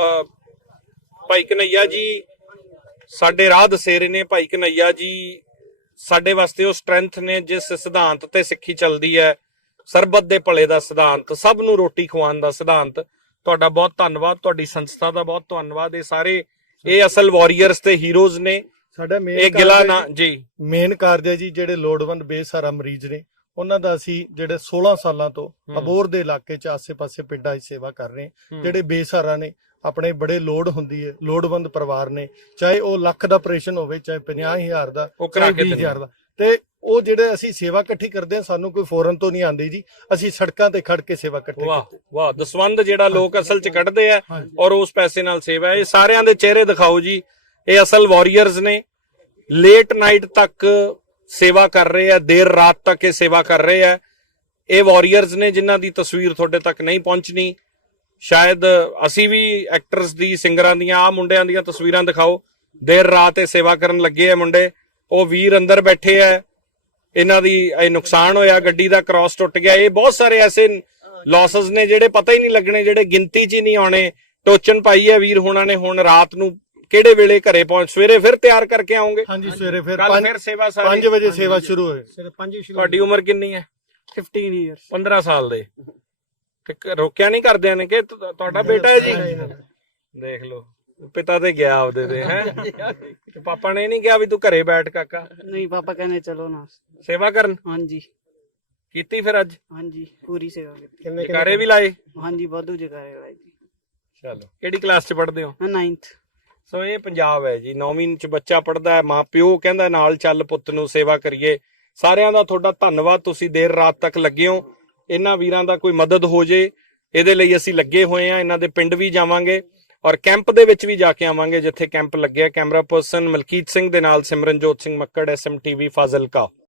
B: ਭਾਈ ਕਨਈਆ ਜੀ, ਸਾਡੇ ਰਾਹ ਦਸੇਰੇ ਨੇ। ਭਾਈ ਕਨਈਆ ਜੀ ਸਾਡੇ ਵਾਸਤੇ ਉਹ ਸਟਰੈਂਥ ਨੇ ਜਿਸ ਸਿਧਾਂਤ ਤੇ ਸਿੱਖੀ ਚੱਲਦੀ ਹੈ, ਸਰਬੱਤ ਦੇ ਭਲੇ ਦਾ ਸਿਧਾਂਤ, ਸਭ ਨੂੰ ਰੋਟੀ ਖਵਾਉਣ ਦਾ ਸਿਧਾਂਤ। ਤੁਹਾਡਾ ਬਹੁਤ ਧੰਨਵਾਦ, ਤੁਹਾਡੀ ਸੰਸਥਾ ਦਾ ਬਹੁਤ ਧੰਨਵਾਦ। ਇਹ ਸਾਰੇ ਇਹ ਅਸਲ ਵਾਰੀਅਰਸ ਤੇ ਹੀਰੋਜ਼ ਨੇ।
E: ਸਾਡਾ
B: ਇਹ ਗਿਲਾ ਨਾ ਜੀ
E: ਮੇਨ ਕਾਰਜ ਹੈ ਜੀ, ਜਿਹੜੇ ਲੋੜਵੰਦ ਬੇਸਹਾਰਾ ਮਰੀਜ਼ ਨੇ ਉਹਨਾਂ ਦਾ ਅਸੀਂ ਜਿਹੜੇ 16 ਸਾਲਾਂ ਤੋਂ ਅਬੋਹਰ ਦੇ ਇਲਾਕੇ 'ਚ ਆਸੇ-ਪਾਸੇ ਪਿੰਡਾਂ 'ਚ ਸੇਵਾ ਕਰ ਰਹੇ ਹਾਂ। ਜਿਹੜੇ ਬੇਸਹਾਰਾ ਨੇ, ਆਪਣੇ ਬੜੇ ਲੋੜ ਹੁੰਦੀ ਹੈ, ਲੋੜਵੰਦ ਪਰਿਵਾਰ ਨੇ, ਚਾਹੇ ਉਹ ਲੱਖ ਦਾ ਆਪਰੇਸ਼ਨ ਹੋਵੇ, ਚਾਹੇ 50,000 ਦਾ, ਚਾਹੇ 20,000 ਦਾ, ਤੇ ਉਹ ਜਿਹੜੇ ਅਸੀਂ ਸੇਵਾ ਇਕੱਠੀ ਕਰਦੇ ਹਾਂ, ਸਾਨੂੰ ਕੋਈ ਫੋਰਨ ਤੋਂ ਨਹੀਂ ਆਉਂਦੀ ਜੀ, ਅਸੀਂ ਸੜਕਾਂ ਤੇ ਖੜ ਕੇ ਸੇਵਾ ਇਕੱਠੀ ਕਰਦੇ।
B: ਵਾਹ, ਦਸਵੰਦ ਜਿਹੜਾ ਲੋਕ ਅਸਲ 'ਚ ਕੱਢਦੇ ਆ ਔਰ ਉਸ ਪੈਸੇ ਨਾਲ ਸੇਵਾ। ਇਹ ਸਾਰਿਆਂ ਦੇ ਚਿਹਰੇ ਦਿਖਾਓ ਜੀ, ਇਹ ਅਸਲ ਵਾਰੀਅਰਸ ਨੇ। ਲੇਟ ਨਾਈਟ ਤੱਕ ਸੇਵਾ ਕਰ ਰਹੇ ਆ, ਦੇਰ ਰਾਤ ਤੱਕ ਇਹ ਸੇਵਾ ਕਰ ਰਹੇ ਆ। ਇਹ ਵਾਰੀਅਰਸ ਨੇ ਜਿਨ੍ਹਾਂ ਦੀ ਤਸਵੀਰ ਤੁਹਾਡੇ ਤੱਕ ਨਹੀਂ ਪਹੁੰਚਣੀ। ਸ਼ਾਇਦ ਅਸੀਂ ਵੀ ਐਕਟਰਸ ਦੀ, ਸਿੰਗਰਾਂ ਦੀਆਂ, ਆ ਮੁੰਡਿਆਂ ਦੀਆਂ ਤਸਵੀਰਾਂ ਦਿਖਾਓ, ਦੇਰ ਰਾਤ ਇਹ ਸੇਵਾ ਕਰਨ ਲੱਗੇ ਆ ਮੁੰਡੇ। ਉਹ ਵੀਰ ਅੰਦਰ ਬੈਠੇ ਆ, ਇਹਨਾਂ ਦੀ ਇਹ ਨੁਕਸਾਨ ਹੋਇਆ, ਗੱਡੀ ਦਾ ਕ੍ਰਾਸ ਟੁੱਟ ਗਿਆ। ਇਹ ਬਹੁਤ ਸਾਰੇ ਐਸੇ ਲਾਸਸ ਨੇ ਜਿਹੜੇ ਪਤਾ ਹੀ ਨਹੀਂ ਲੱਗਣੇ, ਜਿਹੜੇ ਗਿਣਤੀ 'ਚ ਹੀ ਨਹੀਂ ਆਉਣੇ। ਟੋਚਨ ਪਾਈ ਹੈ ਵੀਰ ਹੋਣਾ ਨੇ। ਹੁਣ ਰਾਤ ਨੂੰ ਕਿਹੜੇ ਵੇਲੇ ਘਰੇ ਪਹੁੰਚ, ਸਵੇਰੇ ਫਿਰ ਤਿਆਰ ਕਰਕੇ ਆਉਂਗੇ?
E: ਹਾਂਜੀ, ਸਵੇਰੇ ਫਿਰ
B: ਸੇਵਾ
E: 5 ਵਜੇ ਸੇਵਾ ਸ਼ੁਰੂ ਹੋਏ।
B: ਤੁਹਾਡੀ ਉਮਰ ਕਿੰਨੀ ਹੈ?
G: 15 ਇਅਰਸ।
B: 15 ਸਾਲ ਦੇ। ਤੇ ਰੋਕਿਆ ਨਹੀਂ ਕਰਦਿਆਂ ਨੇ ਕਿ ਤੁਹਾਡਾ ਬੇਟਾ ਹੈ ਜੀ? ਦੇਖ ਲਓ, ਪਿਤਾ ਤੇ ਗਿਆ ਆਪਦੇ ਦੇ ਹੈ, ਤੇ ਪਾਪਾ ਨੇ ਨਹੀਂ ਕਿਹਾ ਵੀ ਤੂੰ ਘਰੇ ਬੈਠ ਕਾਕਾ?
G: ਨਹੀਂ, ਪਾਪਾ ਕਹਿੰਦੇ ਚਲੋ ਨਾ
B: ਸੇਵਾ ਕਰਨ।
G: ਹਾਂਜੀ
B: ਕੀਤੀ ਫਿਰ ਅੱਜ?
G: ਹਾਂਜੀ, ਪੂਰੀ ਸੇਵਾ ਕੀਤੀ।
B: ਜਕਾਰੇ ਵੀ ਲਾਏ?
G: ਹਾਂਜੀ, ਵਾਧੂ ਜਗਾਰੇ ਲਾਏ ਜੀ।
B: ਚਲੋ, ਕਿਹੜੀ ਕਲਾਸ 'ਚ ਪੜ੍ਹਦੇ ਹੋ?
G: ਮੈਂ 9th।
B: ਸੋ ਇਹ ਪੰਜਾਬ ਹੈ ਜੀ। 9ਵੀਂ 'ਚ ਬੱਚਾ ਪੜ੍ਹਦਾ ਹੈ, ਮਾਂ ਪਿਓ ਕਹਿੰਦਾ ਨਾਲ ਚੱਲ ਪੁੱਤ ਨੂੰ ਸੇਵਾ ਕਰੀਏ। ਸਾਰਿਆਂ ਦਾ ਤੁਹਾਡਾ ਧੰਨਵਾਦ, ਤੁਸੀਂ ਦੇਰ ਰਾਤ ਤੱਕ ਲੱਗੇ ਹੋ। ਇਹਨਾਂ ਵੀਰਾਂ ਦਾ ਕੋਈ ਮਦਦ ਹੋ ਜੇ, ਇਹਦੇ ਲਈ ਅਸੀਂ ਲੱਗੇ ਹੋਏ ਆ। ਇਹਨਾਂ ਦੇ ਪਿੰਡ ਵੀ ਜਾਵਾਂਗੇ ਔਰ ਕੈਂਪ ਦੇ ਵਿੱਚ ਵੀ ਜਾ ਕੇ ਆਵਾਂਗੇ ਜਿੱਥੇ ਕੈਂਪ ਲੱਗਿਆ। ਕੈਮਰਾ ਪਰਸਨ ਮਲਕੀਤ ਸਿੰਘ ਦੇ ਨਾਲ ਸਿਮਰਨਜੋਤ ਸਿੰਘ ਮੱਕੜ, SMTV ਫਾਜ਼ਿਲਕਾ।